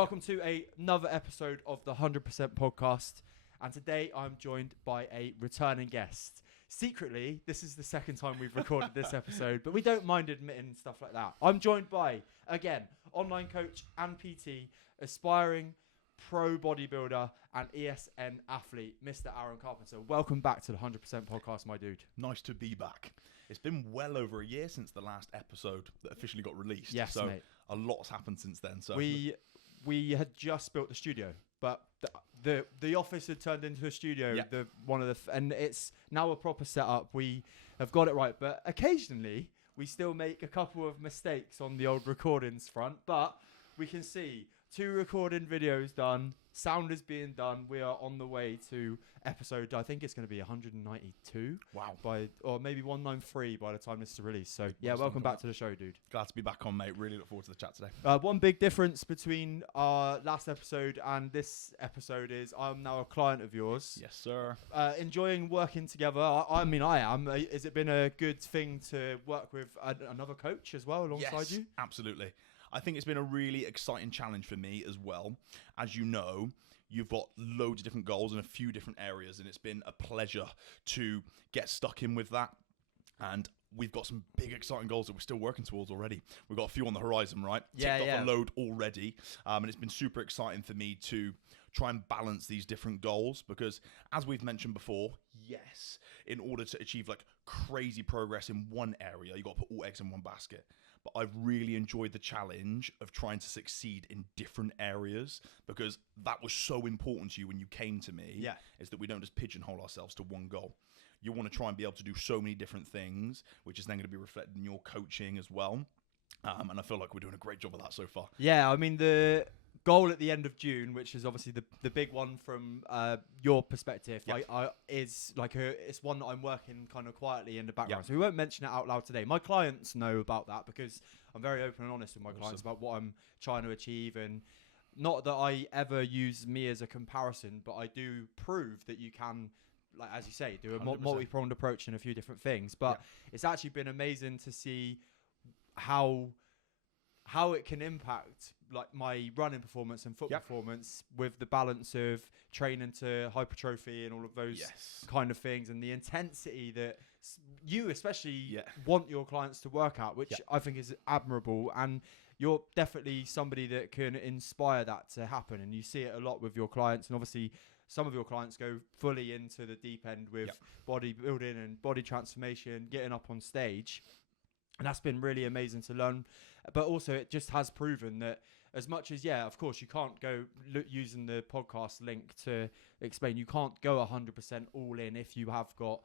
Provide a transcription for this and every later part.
Welcome to another episode of the 100% podcast. And today I'm joined by a returning guest. Secretly, this is the second time we've recorded this episode, but we don't mind admitting stuff like that. I'm joined by, again, online coach and PT, aspiring pro bodybuilder and ESN athlete, Mr. Aaron Carpenter. Welcome back to the 100% podcast, my dude. Nice to be back. It's been well over a year since the last episode that officially got released. Yes, so mate. A lot's happened since then. So we had just built the studio, but the office had turned into a studio. Yeah. And it's now a proper setup. We have got it right, but occasionally we still make a couple of mistakes on the old recordings front. But we can see 2 recording videos done. Sound is being done. We are on the way to episode, I think it's going to be 192. Wow. Or maybe 193 by the time this is released. So, yeah, welcome back to the show, dude. Glad to be back on, mate. Really look forward to the chat today. One big difference between our last episode and this episode is I'm now a client of yours. Yes, sir. Enjoying working together. I mean, I am. Has it been a good thing to work with another coach as well alongside you? Absolutely. I think it's been a really exciting challenge for me as well. As you know, you've got loads of different goals in a few different areas, and it's been a pleasure to get stuck in with that. And we've got some big, exciting goals that we're still working towards already. We've got a few on the horizon, right? Ticked off a load already. And it's been super exciting for me to try and balance these different goals because, as we've mentioned before, yes, in order to achieve like crazy progress in one area, you've got to put all eggs in one basket. But I've really enjoyed the challenge of trying to succeed in different areas because that was so important to you when you came to me, is that we don't just pigeonhole ourselves to one goal. You want to try and be able to do so many different things, which is then going to be reflected in your coaching as well. And I feel like we're doing a great job of that so far. Yeah, I mean, the goal at the end of June, which is obviously the big one from your perspective, it's one that I'm working kind of quietly in the background. So we won't mention it out loud today. My clients know about that because I'm very open and honest with my clients about what I'm trying to achieve. And not that I ever use me as a comparison, but I do prove that you can, like as you say, do a multi-pronged approach in a few different things. But it's actually been amazing to see how it can impact like my running performance and foot performance with the balance of training to hypertrophy and all of those kind of things, and the intensity that you especially want your clients to work at, which I think is admirable. And you're definitely somebody that can inspire that to happen, and you see it a lot with your clients. And obviously some of your clients go fully into the deep end with bodybuilding and body transformation, getting up on stage. And that's been really amazing to learn. But also it just has proven that as much as, of course, you can't go using the podcast link to explain, you can't go 100% all in if you have got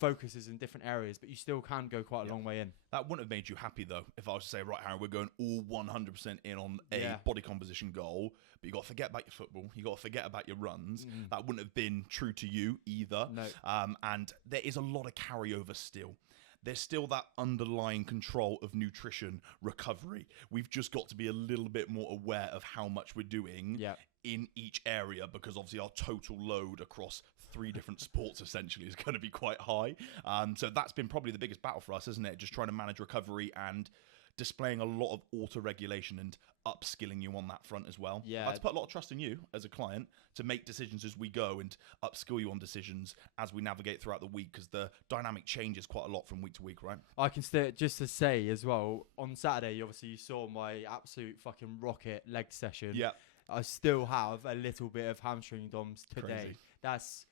focuses in different areas, but you still can go quite a long way in. That wouldn't have made you happy, though, if I was to say, right, Aaron, we're going all 100% in on a body composition goal, but you got to forget about your football. You got to forget about your runs. That wouldn't have been true to you either. No. And there is a lot of carryover still. There's still that underlying control of nutrition recovery. We've just got to be a little bit more aware of how much we're doing in each area, because obviously our total load across 3 different sports essentially is going to be quite high. So that's been probably the biggest battle for us, isn't it? Just trying to manage recovery and displaying a lot of auto-regulation and upskilling you on that front as well. Yeah. I have to put a lot of trust in you as a client to make decisions as we go and upskill you on decisions as we navigate throughout the week, because the dynamic changes quite a lot from week to week, right? I can just to say as well, on Saturday, obviously you saw my absolute fucking rocket leg session. Yeah. I still have a little bit of hamstring DOMs today. Crazy. That's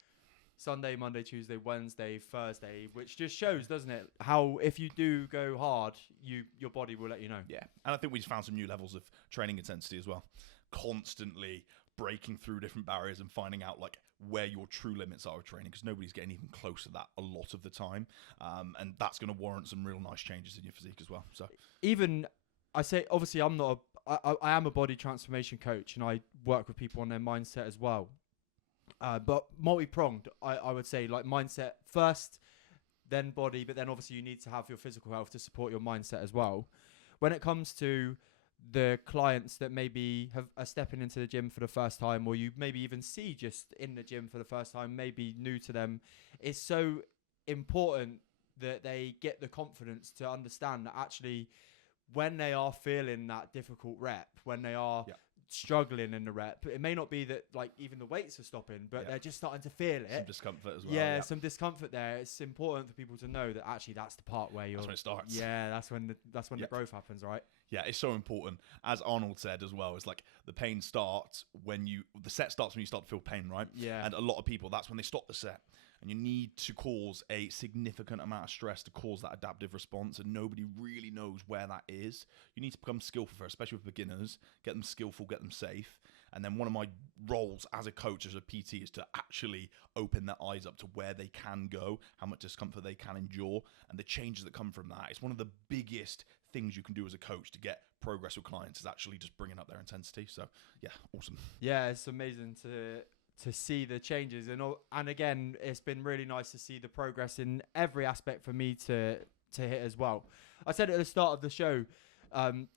Sunday, Monday, Tuesday, Wednesday, Thursday, which just shows, doesn't it, how if you do go hard, your body will let you know. Yeah, and I think we just found some new levels of training intensity as well. Constantly breaking through different barriers and finding out like where your true limits are of training, because nobody's getting even close to that a lot of the time. And that's going to warrant some real nice changes in your physique as well. So even, I say, obviously I am a body transformation coach and I work with people on their mindset as well. But multi-pronged, I would say, like mindset first, then body, but then obviously you need to have your physical health to support your mindset as well. When it comes to the clients that maybe are stepping into the gym for the first time, or you maybe even see just in the gym for the first time, maybe new to them, it's so important that they get the confidence to understand that actually when they are feeling that difficult rep, when they are struggling in the rep, it may not be that like even the weights are stopping, but they're just starting to feel it. Some discomfort as well. Yeah, some discomfort there. It's important for people to know that actually that's the part where that's when it starts. Yeah, that's when the growth happens, right? Yeah, it's so important. As Arnold said as well, it's like the pain starts the set starts when you start to feel pain, right? Yeah. And a lot of people, that's when they stop the set. And you need to cause a significant amount of stress to cause that adaptive response, and nobody really knows where that is. You need to become skillful first, especially with beginners. Get them skillful, get them safe. And then one of my roles as a coach, as a PT, is to actually open their eyes up to where they can go, how much discomfort they can endure, and the changes that come from that. It's one of the biggest things you can do as a coach to get progress with clients, is actually just bringing up their intensity. So, yeah, awesome. Yeah, it's amazing to see the changes, and again, it's been really nice to see the progress in every aspect for me to hit as well. I said at the start of the show,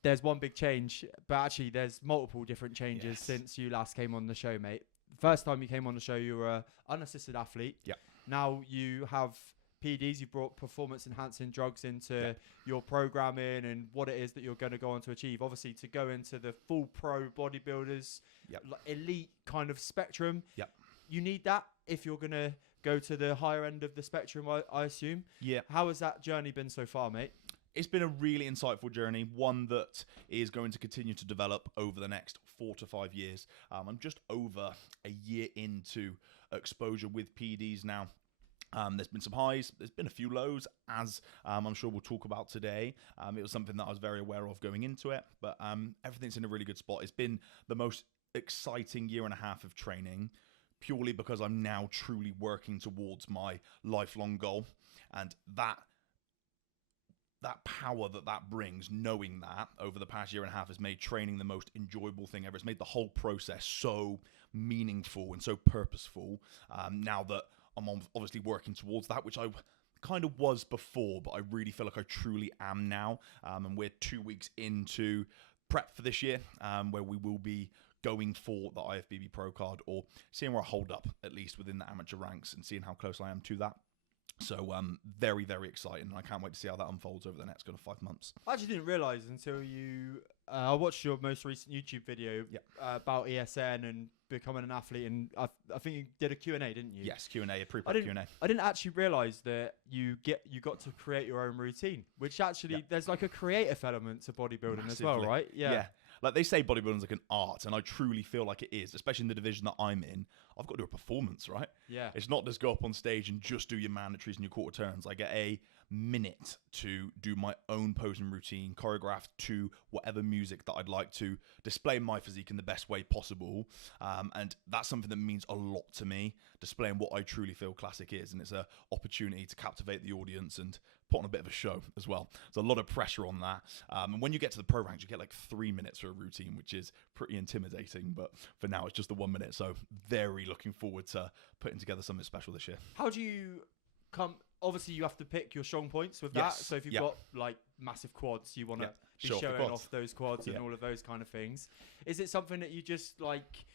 there's one big change, but actually there's multiple different changes since you last came on the show, mate. First time you came on the show, you were an unassisted athlete. Yeah. Now you have PDs, you brought performance enhancing drugs into your programming and what it is that you're going to go on to achieve. Obviously, to go into the full pro bodybuilders, elite kind of spectrum, you need that if you're going to go to the higher end of the spectrum, I assume. Yeah. How has that journey been so far, mate? It's been a really insightful journey, one that is going to continue to develop over the next 4 to 5 years. I'm just over a year into exposure with PDs now. There's been some highs, there's been a few lows, as I'm sure we'll talk about today. It was something that I was very aware of going into it, but everything's in a really good spot. It's been the most exciting year and a half of training, purely because I'm now truly working towards my lifelong goal. And that power that brings, knowing that over the past year and a half, has made training the most enjoyable thing ever. It's made the whole process so meaningful and so purposeful. Now that I'm obviously working towards that, which I kind of was before, but I really feel like I truly am now. And we're 2 weeks into prep for this year, where we will be going for the IFBB Pro card, or seeing where I hold up, at least within the amateur ranks, and seeing how close I am to that. So very, very exciting. I can't wait to see how that unfolds over the next kind of 5 months. I actually didn't realise until I watched your most recent YouTube video about ESN and becoming an athlete, and I think you did a Q&A, didn't you? Yes, Q&A, a pre-prep Q&A. I didn't actually realise that you got to create your own routine, which actually there's like a creative element to bodybuilding as well, right? Yeah. Like they say bodybuilding is like an art, and I truly feel like it is, especially in the division that I'm in. I've got to do a performance, right? Yeah. It's not just go up on stage and just do your mandatories and your quarter turns. I get a minute to do my own posing routine, choreographed to whatever music that I'd like to display my physique in the best way possible. And that's something that means a lot to me, displaying what I truly feel classic is. And it's an opportunity to captivate the audience and put on a bit of a show as well. There's a lot of pressure on that. And when you get to the pro ranks, you get like 3 minutes for a routine, which is pretty intimidating. But for now, it's just the 1 minute. So very looking forward to putting together something special this year. How do you come? Obviously, you have to pick your strong points with that. So if you've got like massive quads, you want to be showing off those quads and all of those kind of things. Is it something that you just like,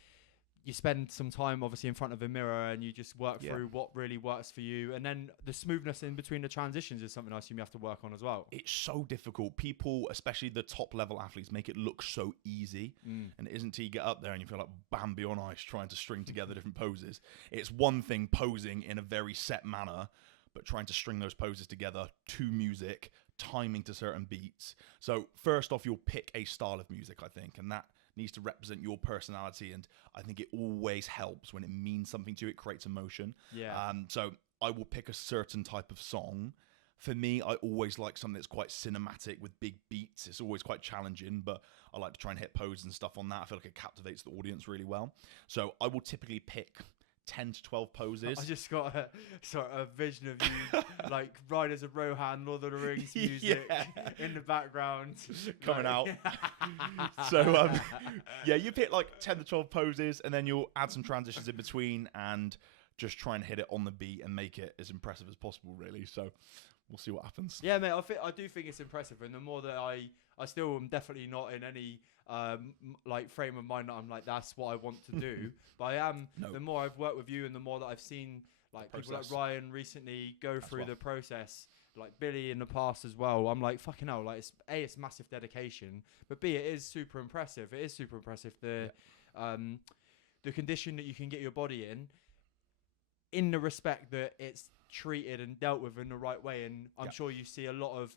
you spend some time obviously in front of a mirror and you just work through what really works for you, and then the smoothness in between the transitions is something I assume you have to work on as well? It's so difficult. People, especially the top level athletes, make it look so easy, and it isn't till you get up there and you feel like Bambi on ice trying to string together different poses. It's one thing posing in a very set manner, but trying to string those poses together to music, timing to certain beats. So first off, you'll pick a style of music, I think, and that needs to represent your personality. And I think it always helps when it means something to you. It creates emotion. Yeah. So I will pick a certain type of song. For me, I always like something that's quite cinematic with big beats. It's always quite challenging, but I like to try and hit poses and stuff on that. I feel like it captivates the audience really well. So I will typically pick 10 to 12 poses. I just got a vision of you like Riders of Rohan, Lord of the Rings music in the background coming out. So you pick like 10 to 12 poses, and then you'll add some transitions in between and just try and hit it on the beat and make it as impressive as possible, really. So we'll see what happens. Yeah, mate, I do think it's impressive, and the more that I still am definitely not in any like frame of mind that I'm like, that's what I want to do. But I am, the more I've worked with you and the more that I've seen like people like Ryan recently go through the process, like Billy in the past as well, I'm like, fucking hell, like it's massive dedication, but B, it is super impressive. It is super impressive the condition that you can get your body in the respect that it's treated and dealt with in the right way. And I'm sure you see a lot of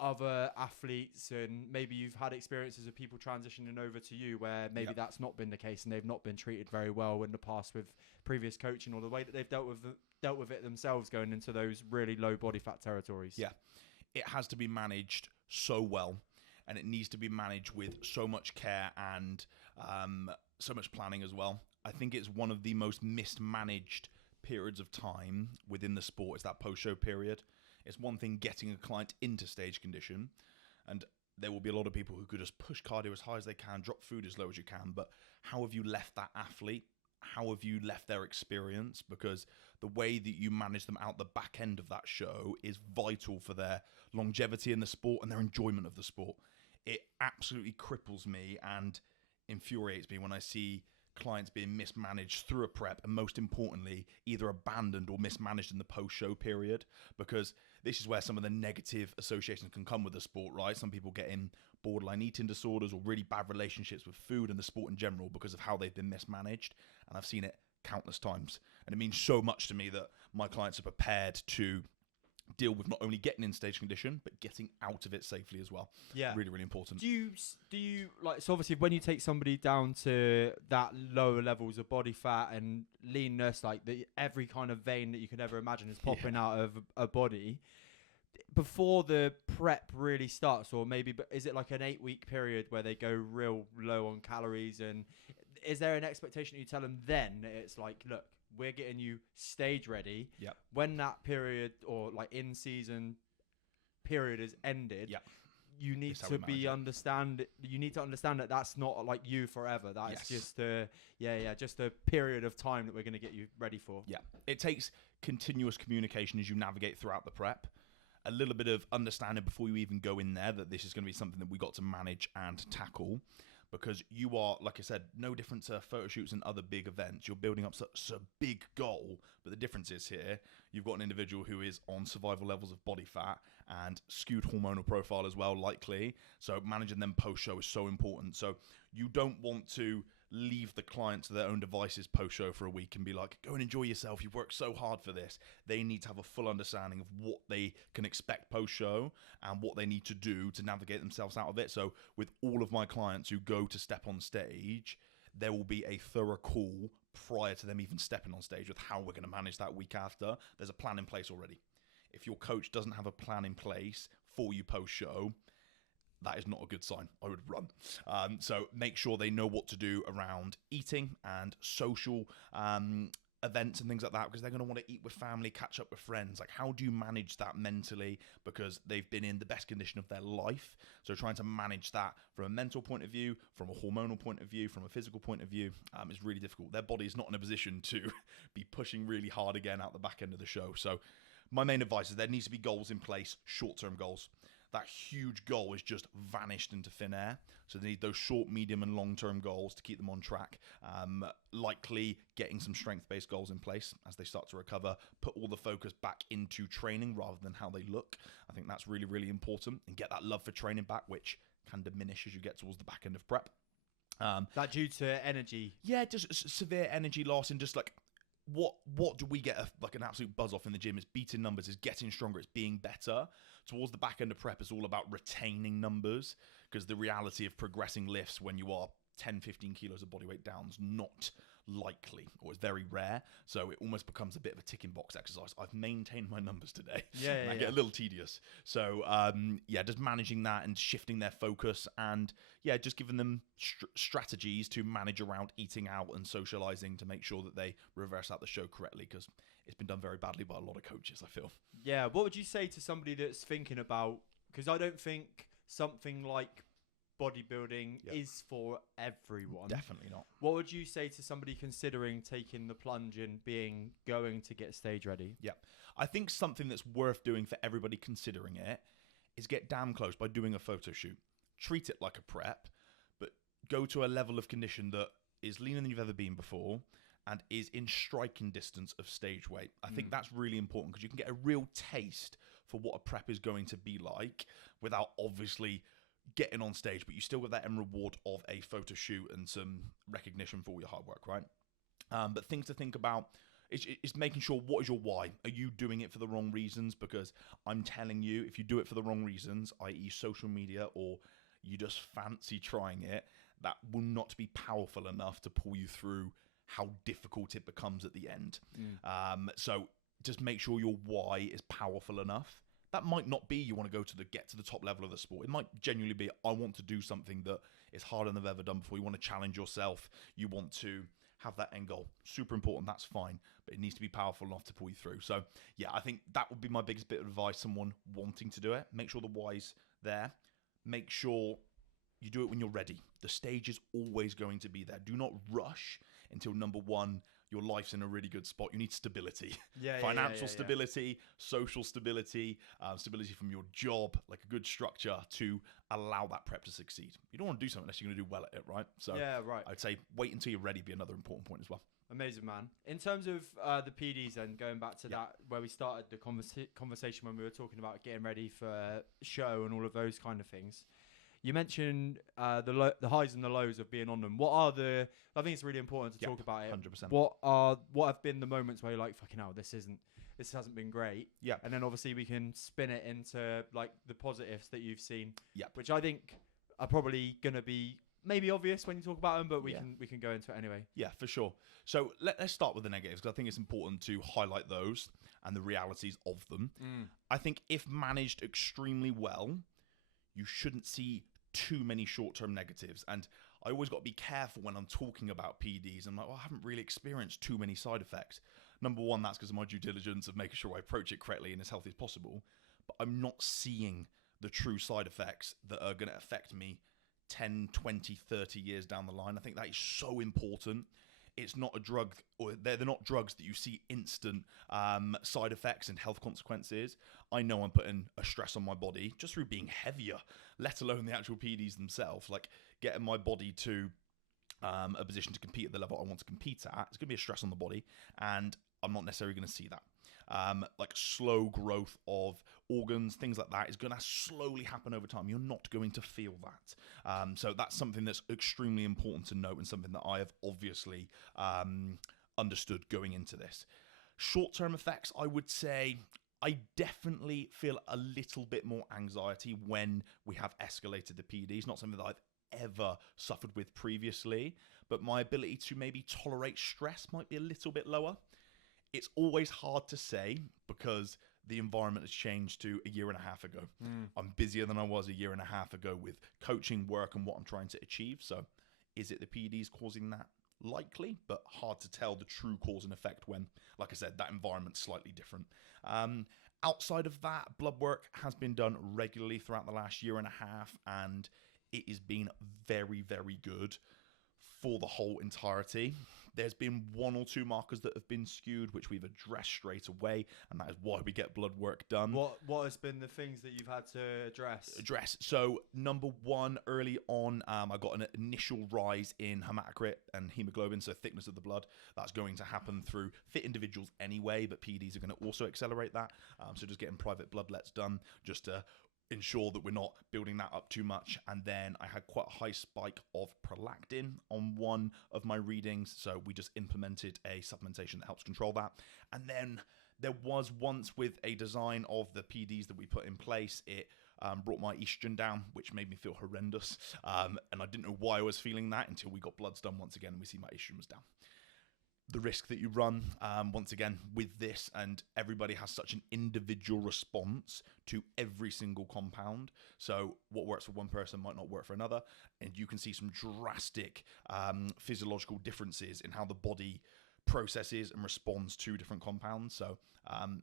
other athletes, and maybe you've had experiences of people transitioning over to you where maybe that's not been the case and they've not been treated very well in the past with previous coaching, or the way that they've dealt with it themselves going into those really low body fat territories. Yeah, it has to be managed so well, and it needs to be managed with so much care and so much planning as well. I think it's one of the most mismanaged periods of time within the sport. It's that post-show period. It's one thing getting a client into stage condition, and there will be a lot of people who could just push cardio as high as they can, drop food as low as you can, but how have you left that athlete? How have you left their experience? Because the way that you manage them out the back end of that show is vital for their longevity in the sport and their enjoyment of the sport. It absolutely cripples me and infuriates me when I see clients being mismanaged through a prep, and most importantly, either abandoned or mismanaged in the post-show period, because this is where some of the negative associations can come with the sport, right? Some people get in borderline eating disorders or really bad relationships with food and the sport in general because of how they've been mismanaged, and I've seen it countless times. And it means so much to me that my clients are prepared to deal with not only getting in stage condition, but getting out of it safely as well. Yeah. Really, really important. Do you like, so obviously when you take somebody down to that lower levels of body fat and leanness, like every kind of vein that you could ever imagine is popping out of a body, before the prep really starts, or maybe, but is it like an 8-week period where they go real low on calories, and is there an expectation that you tell them then it's like, look, we're getting you stage ready. Yep. When that period, or like in season period, is ended, you need to understand. You need to understand that that's not like you forever. That's just a period of time that we're going to get you ready for. Yeah, it takes continuous communication as you navigate throughout the prep. A little bit of understanding before you even go in there that this is going to be something that we got to manage and tackle. Because you are, like I said, no different to photo shoots and other big events. You're building up such a big goal, but the difference is here, you've got an individual who is on survival levels of body fat and skewed hormonal profile as well, likely. So managing them post-show is so important. So you don't want to leave the client to their own devices post-show for a week and be like, go and enjoy yourself, you've worked so hard for this. They need to have a full understanding of what they can expect post-show and what they need to do to navigate themselves out of it. So with all of my clients who go to step on stage, there will be a thorough call prior to them even stepping on stage with how we're going to manage that week after. There's a plan in place already. If your coach doesn't have a plan in place for you post-show, that is not a good sign. I would run. So make sure they know what to do around eating and social events and things like that, because they're going to want to eat with family, catch up with friends. Like, how do you manage that mentally? Because they've been in the best condition of their life. So trying to manage that from a mental point of view, from a hormonal point of view, from a physical point of view, is really difficult. Their body is not in a position to be pushing really hard again out the back end of the show. So my main advice is there needs to be goals in place, short-term goals. That huge goal is just vanished into thin air. So they need those short, medium, and long-term goals to keep them on track. Likely getting some strength-based goals in place as they start to recover. Put all the focus back into training rather than how they look. I think that's really, really important. And get that love for training back, which can diminish as you get towards the back end of prep. That due to energy? Yeah, just severe energy loss, and just like, what do we get like an absolute buzz off in the gym is beating numbers, is getting stronger, it's being better. Towards the back end of prep, it's all about retaining numbers, because the reality of progressing lifts when you are 10, 15 kilos of body weight down is not likely, or it's very rare. So it almost becomes a bit of a ticking box exercise. I've maintained my numbers today. I get a little tedious. So just managing that and shifting their focus, and just giving them strategies to manage around eating out and socializing to make sure that they reverse out the show correctly, because it's been done very badly by a lot of coaches, I feel. Yeah, what would you say to somebody that's thinking about, because I don't think something like bodybuilding is for everyone. Definitely not. What would you say to somebody considering taking the plunge and going to get stage ready? Yeah, I think something that's worth doing for everybody considering it is get damn close by doing a photo shoot. Treat it like a prep, but go to a level of condition that is leaner than you've ever been before and is in striking distance of stage weight. I think that's really important, because you can get a real taste for what a prep is going to be like without obviously getting on stage, but you still get that end reward of a photo shoot and some recognition for all your hard work, right? But things to think about is making sure, what is your why? Are you doing it for the wrong reasons? Because I'm telling you, if you do it for the wrong reasons, i.e. social media, or you just fancy trying it, that will not be powerful enough to pull you through how difficult it becomes at the end. So just make sure your why is powerful enough. That might not be you want to get to the top level of the sport. It might genuinely be, I want to do something that is harder than I've ever done before. You want to challenge yourself. You want to have that end goal. Super important, that's fine. But it needs to be powerful enough to pull you through. So yeah, I think that would be my biggest bit of advice, someone wanting to do it. Make sure the why's there. Make sure you do it when you're ready. The stage is always going to be there. Do not rush until, number one, your life's in a really good spot. You need stability. Financial stability, social stability, stability from your job, like a good structure to allow that prep to succeed. You don't want to do something unless you're going to do well at it, right? So right. I'd say wait until you're ready be another important point as well. Amazing, man. In terms of the PDs then, going back to that, where we started the conversation when we were talking about getting ready for show and all of those kind of things, you mentioned the highs and the lows of being on them. What are I think it's really important to talk about it. 100%. What have been the moments where you're like, fucking hell, this hasn't been great. Yeah. And then obviously we can spin it into like the positives that you've seen. Yeah. Which I think are probably gonna be maybe obvious when you talk about them, but we can go into it anyway. Yeah, for sure. So let's start with the negatives, because I think it's important to highlight those and the realities of them. I think if managed extremely well, you shouldn't see too many short-term negatives. And I always got to be careful when I'm talking about PDs. I'm like, well, I haven't really experienced too many side effects. Number one, that's because of my due diligence of making sure I approach it correctly and as healthy as possible. But I'm not seeing the true side effects that are going to affect me 10, 20, 30 years down the line. I think that is so important. It's not a drug, or they're not drugs that you see instant side effects and health consequences. I know I'm putting a stress on my body just through being heavier, let alone the actual PDs themselves. Like getting my body to a position to compete at the level I want to compete at, it's going to be a stress on the body, and I'm not necessarily going to see that. Like slow growth of organs, things like that is going to slowly happen over time. You're not going to feel that. So that's something that's extremely important to note, and something that I have obviously understood going into this. Short-term effects, I would say I definitely feel a little bit more anxiety when we have escalated the PDs. Not something that I've ever suffered with previously, but my ability to maybe tolerate stress might be a little bit lower. It's always hard to say because the environment has changed to a year and a half ago. I'm busier than I was a year and a half ago with coaching, work, and what I'm trying to achieve. So is it the PDs causing that? Likely, but hard to tell the true cause and effect when, like I said, that environment's slightly different. Outside of that, blood work has been done regularly throughout the last year and a half, and it has been very, very good for the whole entirety. There's been one or two markers that have been skewed, which we've addressed straight away, and that is why we get blood work done. What has been the things that you've had to address? So number one, early on, I got an initial rise in hematocrit and hemoglobin, so thickness of the blood. That's going to happen through fit individuals anyway, but PDs are going to also accelerate that. So just getting private bloodlets done just to ensure that we're not building that up too much. And then I had quite a high spike of prolactin on one of my readings, so we just implemented a supplementation that helps control that. And then there was once with a design of the PDs that we put in place, it brought my estrogen down, which made me feel horrendous, and I didn't know why I was feeling that until we got bloods done once again and we see my estrogen was down. The risk that you run, once again, with this, and everybody has such an individual response to every single compound. So what works for one person might not work for another, and you can see some drastic physiological differences in how the body processes and responds to different compounds. So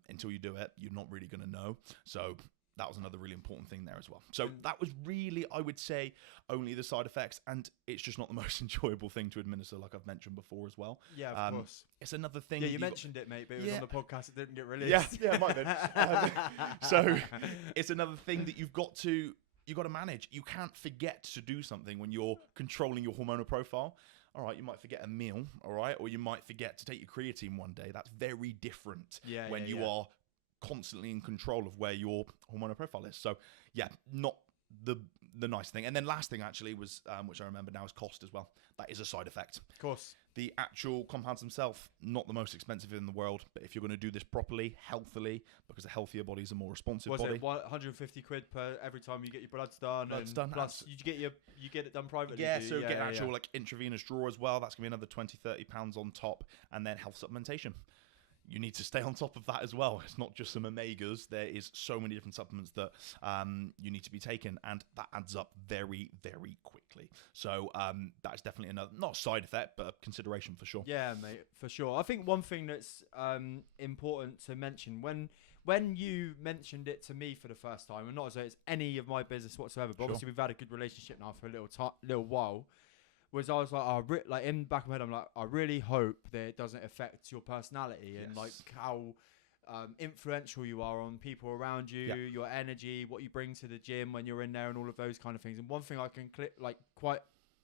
until you do it, you're not really going to know. So that was another really important thing there as well. So that was really, I would say, only the side effects, and it's just not the most enjoyable thing to administer, like I've mentioned before as well. Yeah, of course. It's another thing. Yeah, you mentioned it, mate, but it was on the podcast. It didn't get released. Yeah, it might have been. So it's another thing that you've got to manage. You can't forget to do something when you're controlling your hormonal profile. All right, you might forget a meal, all right, or you might forget to take your creatine one day. That's very different when you are constantly in control of where your hormonal profile is. So yeah, not the nice thing. And then last thing actually was, which I remember now, is cost as well. That is a side effect. Of course. The actual compounds themselves, not the most expensive in the world, but if you're going to do this properly, healthily, because a healthier body is a more responsive body. Was it 150 quid per every time you get your bloods done? Bloods done. Plus, you get it done privately. Yeah, so get an actual like intravenous draw as well. That's going to be another 20, 30 pounds on top. And then health supplementation. You need to stay on top of that as well. It's not just some omegas. There is so many different supplements that you need to be taking, and that adds up very, very quickly. So that's definitely another, not a side effect, but a consideration for sure. Yeah, mate, for sure. I think one thing that's important to mention, when you mentioned it to me for the first time, and not as though it's any of my business whatsoever, but obviously we've had a good relationship now for a little while, was I was like, like in the back of my head, I'm like, I really hope that it doesn't affect your personality and like how influential you are on people around you, your energy, what you bring to the gym when you're in there, and all of those kind of things. And one thing I can quite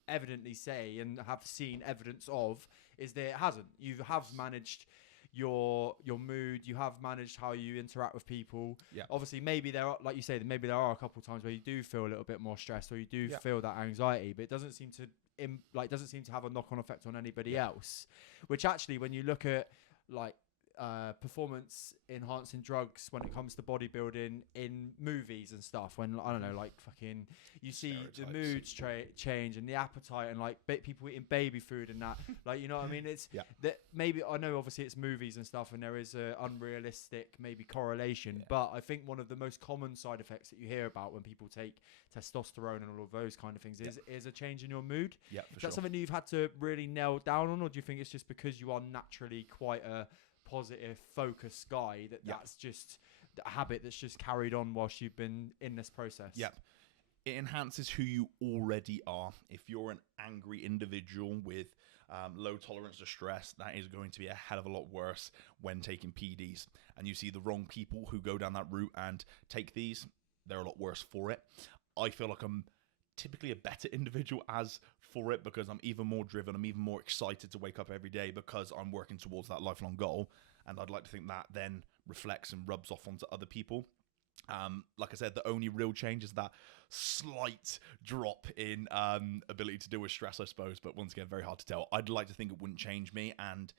evidently say and have seen evidence of is that it hasn't. You have managed your mood, you have managed how you interact with people. Obviously, maybe there are, like you say, maybe there are a couple of times where you do feel a little bit more stressed, or you do feel that anxiety, but it doesn't seem to have a knock-on effect on anybody else. Which actually, when you look at like performance enhancing drugs when it comes to bodybuilding in movies and stuff, when I don't know, like fucking you see the moods change and the appetite, and like people eating baby food and that, like, you know what I mean? It's that maybe, I know obviously it's movies and stuff and there is a unrealistic maybe correlation, but I think one of the most common side effects that you hear about when people take testosterone and all of those kind of things is a change in your mood. Is that something that you've had to really nail down on, or do you think it's just because you are naturally quite a positive, focused guy that's just a habit that's just carried on whilst you've been in this process? It enhances who you already are. If you're an angry individual with low tolerance to stress, that is going to be a hell of a lot worse when taking PDs. And you see the wrong people who go down that route and take these, they're a lot worse for it. I feel like I'm typically a better individual for it, because I'm even more driven, I'm even more excited to wake up every day because I'm working towards that lifelong goal. And I'd like to think that then reflects and rubs off onto other people. Like I said, the only real change is that slight drop in ability to deal with stress, I suppose. But once again, very hard to tell. I'd like to think it wouldn't change me, and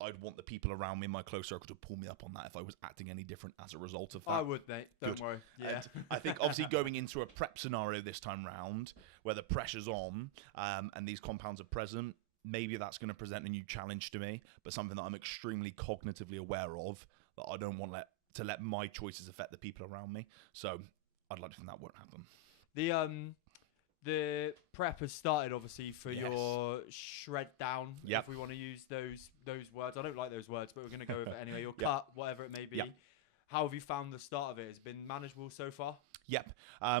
I'd want the people around me in my close circle to pull me up on that if I was acting any different as a result of that. I would, mate. Don't worry. Yeah. And I think obviously going into a prep scenario this time round, where the pressure's on and these compounds are present, maybe that's going to present a new challenge to me, but something that I'm extremely cognitively aware of, that I don't want to let my choices affect the people around me. So I'd like to think that won't happen. The prep has started, obviously, for your shred down, if we want to use those words. I don't like those words, but we're going to go with it anyway. Your cut, whatever it may be. How have you found the start of it? Has it been manageable so far?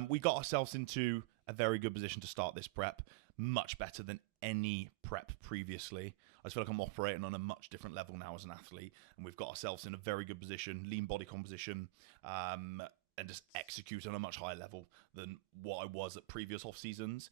We got ourselves into a very good position to start this prep, much better than any prep previously. I just feel like I'm operating on a much different level now as an athlete, and we've got ourselves in a very good position, lean body composition, and just execute on a much higher level than what I was at previous off seasons.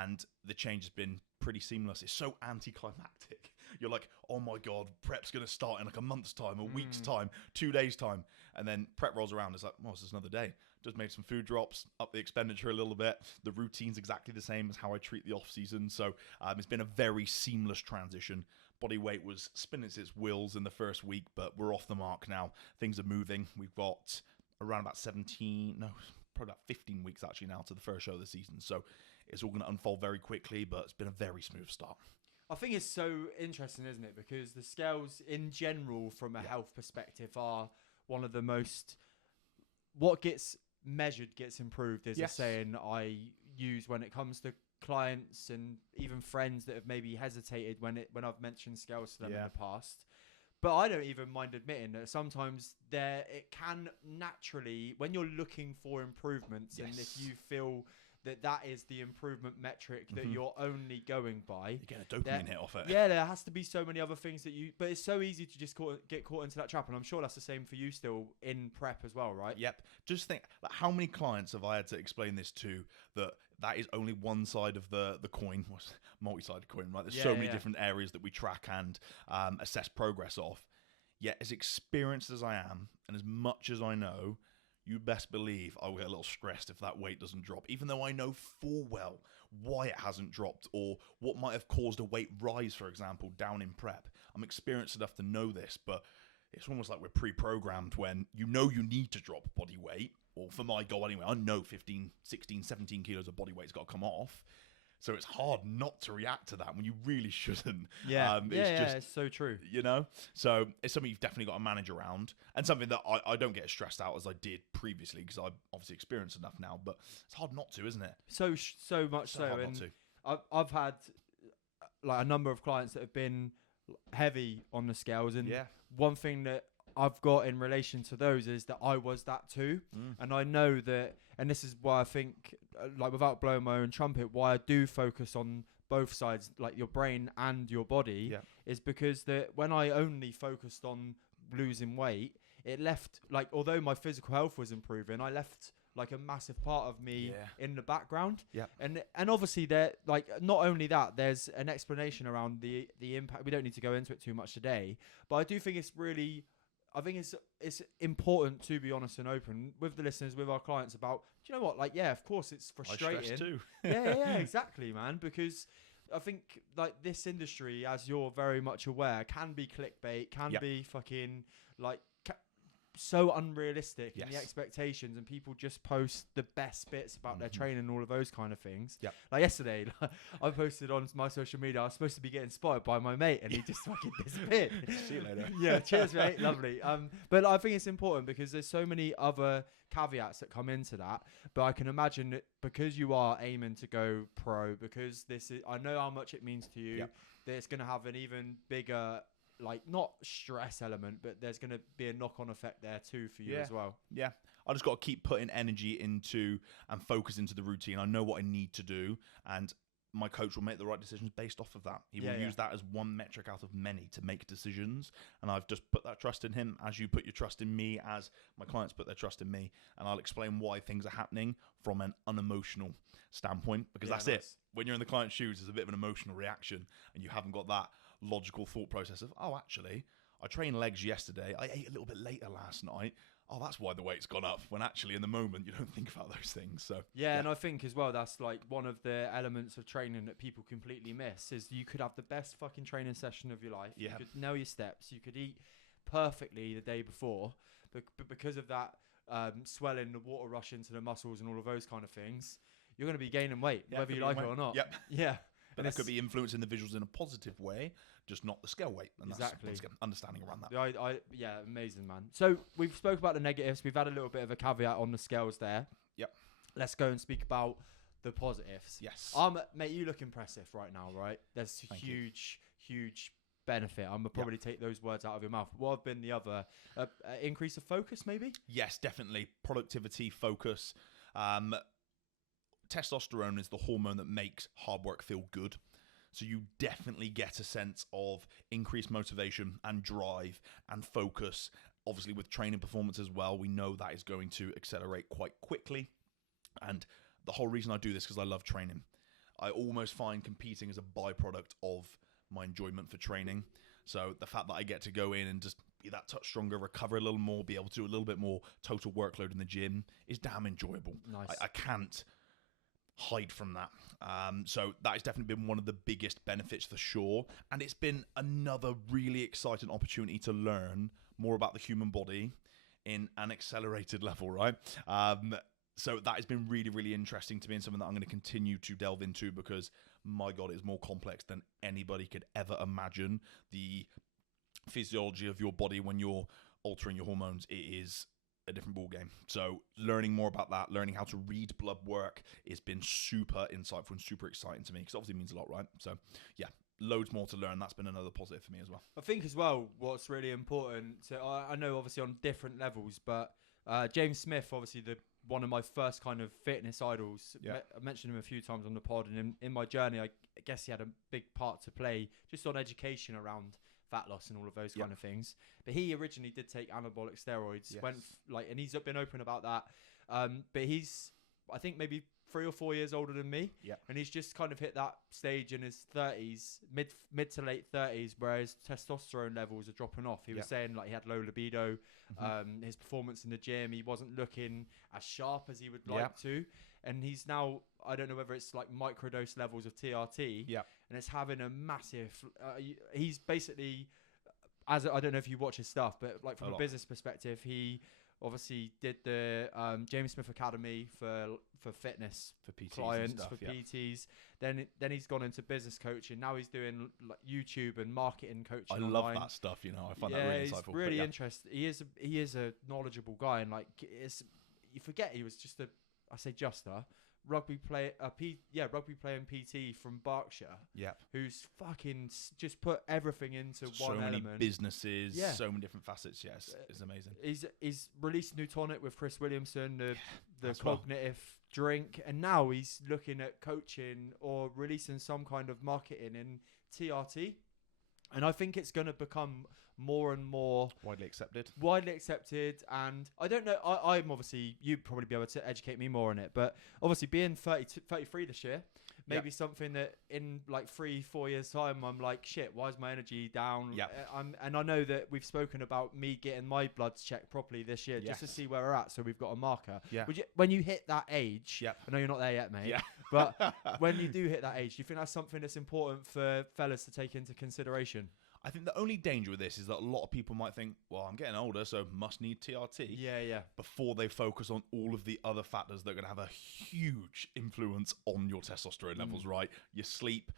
And the change has been pretty seamless. It's so anticlimactic. You're like, oh my God, prep's going to start in like a month's time, a week's time, 2 days time. And then prep rolls around. It's like, well, it's just another day. Just made some food drops, up the expenditure a little bit. The routine's exactly the same as how I treat the off season. So it's been a very seamless transition. Body weight was spinning its wheels in the first week, but we're off the mark now. Things are moving. We've got around about 15 weeks actually now to the first show of the season. So it's all going to unfold very quickly, but it's been a very smooth start. I think it's so interesting, isn't it? Because the scales in general, from a health perspective, are one of the most, what gets measured gets improved, is a saying I use when it comes to clients and even friends that have maybe hesitated when I've mentioned scales to them in the past. But I don't even mind admitting that sometimes it can naturally, when you're looking for improvements, and if you feel that is the improvement metric that you're only going by, you get a dopamine hit off it. Yeah, there has to be so many other things but it's so easy to just get caught into that trap, and I'm sure that's the same for you still in prep as well, right? Yep. Just think, like, how many clients have I had to explain this to, that is only one side of the coin, multi-sided coin, right? There's so many different areas that we track and assess progress of. Yet, as experienced as I am, and as much as I know, you best believe I will get a little stressed if that weight doesn't drop, even though I know full well why it hasn't dropped or what might have caused a weight rise, for example, down in prep. I'm experienced enough to know this, but it's almost like we're pre-programmed when you know you need to drop body weight, or for my goal anyway, I know 15, 16, 17 kilos of body weight's got to come off. So it's hard not to react to that when you really shouldn't. Yeah, it's so true. You know? So it's something you've definitely got to manage around, and something that I don't get as stressed out as I did previously, because I've obviously experienced enough now, but it's hard not to, isn't it? So much so. Hard not And to. I've had like a number of clients that have been heavy on the scales, and one thing that I've got in relation to those is that I was that too. And I know that, and this is why I think, like, without blowing my own trumpet, why I do focus on both sides, like your brain and your body, is because that when I only focused on losing weight, it left, like, although my physical health was improving, I left like a massive part of me in the background. And obviously there, like, not only that, there's an explanation around the impact. We don't need to go into it too much today, but I do think it's really, I think it's important to be honest and open with the listeners, with our clients about, do you know what? Like, yeah, of course it's frustrating. I stress too. yeah, exactly, man. Because I think, like, this industry, as you're very much aware, can be clickbait, can be fucking, like, so unrealistic in the expectations, and people just post the best bits about their training and all of those kind of things. Like yesterday, I posted on my social media, I was supposed to be getting spotted by my mate, and he just fucking disappeared. See you later. Yeah, cheers, mate. Lovely. But I think it's important because there's so many other caveats that come into that. But I can imagine that because you are aiming to go pro, because this is, I know how much it means to you, that it's going to have an even bigger, like, not stress element, but there's going to be a knock-on effect there too for you as well. Yeah. I just got to keep putting energy into and focus into the routine. I know what I need to do, and my coach will make the right decisions based off of that. He will use that as one metric out of many to make decisions, and I've just put that trust in him, as you put your trust in me, as my clients put their trust in me, and I'll explain why things are happening from an unemotional standpoint, because that's it. When you're in the client's shoes, there's a bit of an emotional reaction, and you haven't got that logical thought process of, oh, actually, I trained legs yesterday, I ate a little bit later last night, oh, that's why the weight's gone up, when actually in the moment you don't think about those things. So and I think as well, that's like one of the elements of training that people completely miss, is you could have the best fucking training session of your life, you could know your steps, you could eat perfectly the day before, but because of that swelling, the water rush into the muscles and all of those kind of things, you're going to be gaining weight, whether you like it or not. But that could be influencing the visuals in a positive way, just not the scale weight. And that's understanding around that. Yeah, amazing, man. So we've spoke about the negatives. We've had a little bit of a caveat on the scales there. Let's go and speak about the positives. Yes. Mate, you look impressive right now, right? There's huge benefit. I'm going to probably take those words out of your mouth. What have been the other? Increase of focus, maybe? Yes, definitely. Productivity, focus. Testosterone is the hormone that makes hard work feel good. So you definitely get a sense of increased motivation and drive and focus. Obviously with training performance as well, we know that is going to accelerate quite quickly. And the whole reason I do this is because I love training. I almost find competing as a byproduct of my enjoyment for training. So the fact that I get to go in and just be that touch stronger, recover a little more, be able to do a little bit more total workload in the gym is damn enjoyable. Nice. I can't hide from that. So that has definitely been one of the biggest benefits for sure. And it's been another really exciting opportunity to learn more about the human body in an accelerated level, right? So that has been really, really interesting to me, and something that I'm going to continue to delve into, because my God, it is more complex than anybody could ever imagine. The physiology of your body when you're altering your hormones, it is a different ball game. So learning more about that, learning how to read blood work, has been super insightful and super exciting to me, because obviously it means a lot, right? So yeah, loads more to learn. That's been another positive for me as well. I think as well, what's really important, so I know obviously on different levels, but James Smith, obviously one of my first kind of fitness idols. I mentioned him a few times on the pod, and in my journey, I guess he had a big part to play just on education around fat loss and all of those kind of things. But he originally did take anabolic steroids, and he's been open about that. But he's, I think maybe 3 or 4 years older than me. Yeah. And he's just kind of hit that stage in his 30s, mid to late 30s, where his testosterone levels are dropping off. He was saying like he had low libido, his performance in the gym, he wasn't looking as sharp as he would like to. And he's now, I don't know whether it's like microdose levels of TRT, and it's having a massive, he's basically, I don't know if you watch his stuff, but like from a business perspective, he obviously did the James Smith Academy for fitness, for PTs clients, and stuff, for PTs. Then he's gone into business coaching. Now he's doing like YouTube and marketing coaching. I online. love that stuff. You know, I find that really insightful. He's really interesting. He is a knowledgeable guy, and like you forget he was just rugby playing PT from Berkshire. Who's fucking just put everything into one element. So many businesses, so many different facets. Yes, it's amazing. He's released a new tonic with Chris Williamson, the cognitive drink, and now he's looking at coaching or releasing some kind of marketing in TRT. And I think it's going to become more and more widely accepted. And I don't know, I'm obviously, you'd probably be able to educate me more on it, but obviously being 33 this year, maybe something that in like 3-4 years time, I'm like, shit, why is my energy down? And I know that we've spoken about me getting my bloods checked properly this year, just to see where we're at, so we've got a marker. When you hit that age, I know you're not there yet, mate, but when you do hit that age, do you think that's something that's important for fellas to take into consideration? I think the only danger with this is that a lot of people might think, well, I'm getting older, so must need TRT. Before they focus on all of the other factors that are going to have a huge influence on your testosterone levels, right? Your sleep,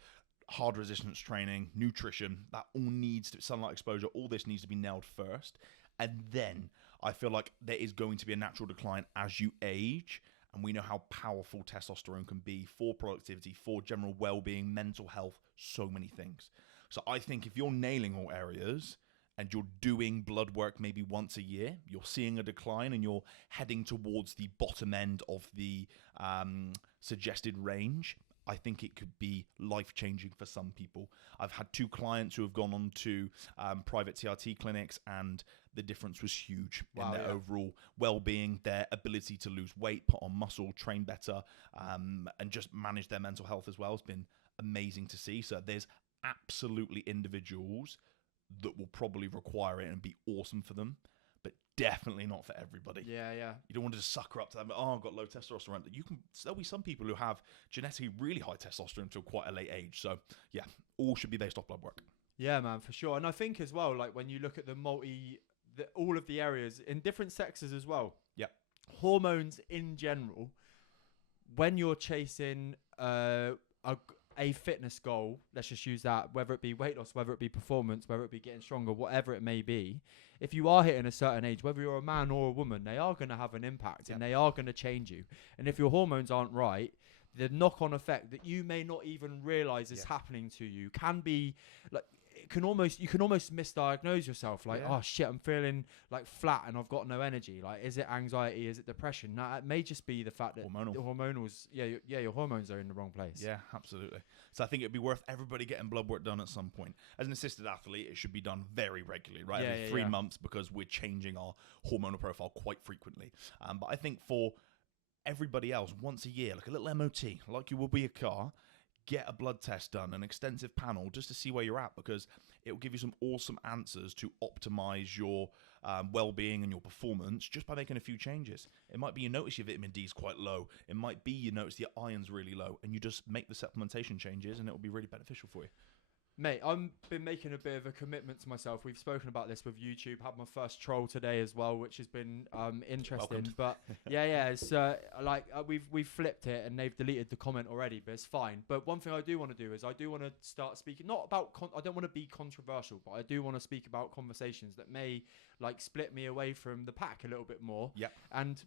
hard resistance training, nutrition, that all needs to, sunlight exposure, all this needs to be nailed first. And then I feel like there is going to be a natural decline as you age. And we know how powerful testosterone can be for productivity, for general well-being, mental health, so many things. So I think if you're nailing all areas and you're doing blood work maybe once a year, you're seeing a decline and you're heading towards the bottom end of the suggested range, I think it could be life-changing for some people. I've had 2 clients who have gone on to private TRT clinics, and the difference was huge in their overall well-being, their ability to lose weight, put on muscle, train better, and just manage their mental health as well. It's been amazing to see. So there's absolutely individuals that will probably require it and be awesome for them, but definitely not for everybody. You don't want to just sucker up to them. Oh, I've got low testosterone. There'll be some people who have genetically really high testosterone until quite a late age. So yeah, all should be based off blood work. Yeah, man, for sure. And I think as well, like when you look at all of the areas in different sexes as well. Hormones in general, when you're chasing a fitness goal, let's just use that, whether it be weight loss, whether it be performance, whether it be getting stronger, whatever it may be, if you are hitting a certain age, whether you're a man or a woman, they are going to have an impact and they are going to change you. And if your hormones aren't right, the knock-on effect that you may not even realize is happening to you can be like, you can almost misdiagnose yourself, like, oh shit, I'm feeling like flat and I've got no energy. Like, is it anxiety? Is it depression? No, it may just be the fact that the hormonals, your hormones are in the wrong place. Yeah, absolutely. So I think it'd be worth everybody getting blood work done at some point. As an assisted athlete, it should be done very regularly, right? Every 3 months, because we're changing our hormonal profile quite frequently. But I think for everybody else, once a year, like a little MOT, like you will be a car, get a blood test done, an extensive panel, just to see where you're at, because it will give you some awesome answers to optimize your well-being and your performance just by making a few changes. It might be you notice your vitamin D is quite low. It might be you notice your iron's really low, and you just make the supplementation changes, and it will be really beneficial for you. Mate, I've been making a bit of a commitment to myself. We've spoken about this with YouTube. Had my first troll today as well, which has been interesting. Welcomed. But it's we've flipped it and they've deleted the comment already, but it's fine. But one thing I do want to do is I do want to start speaking, not about, I don't want to be controversial, but I do want to speak about conversations that may like split me away from the pack a little bit more. Yep. And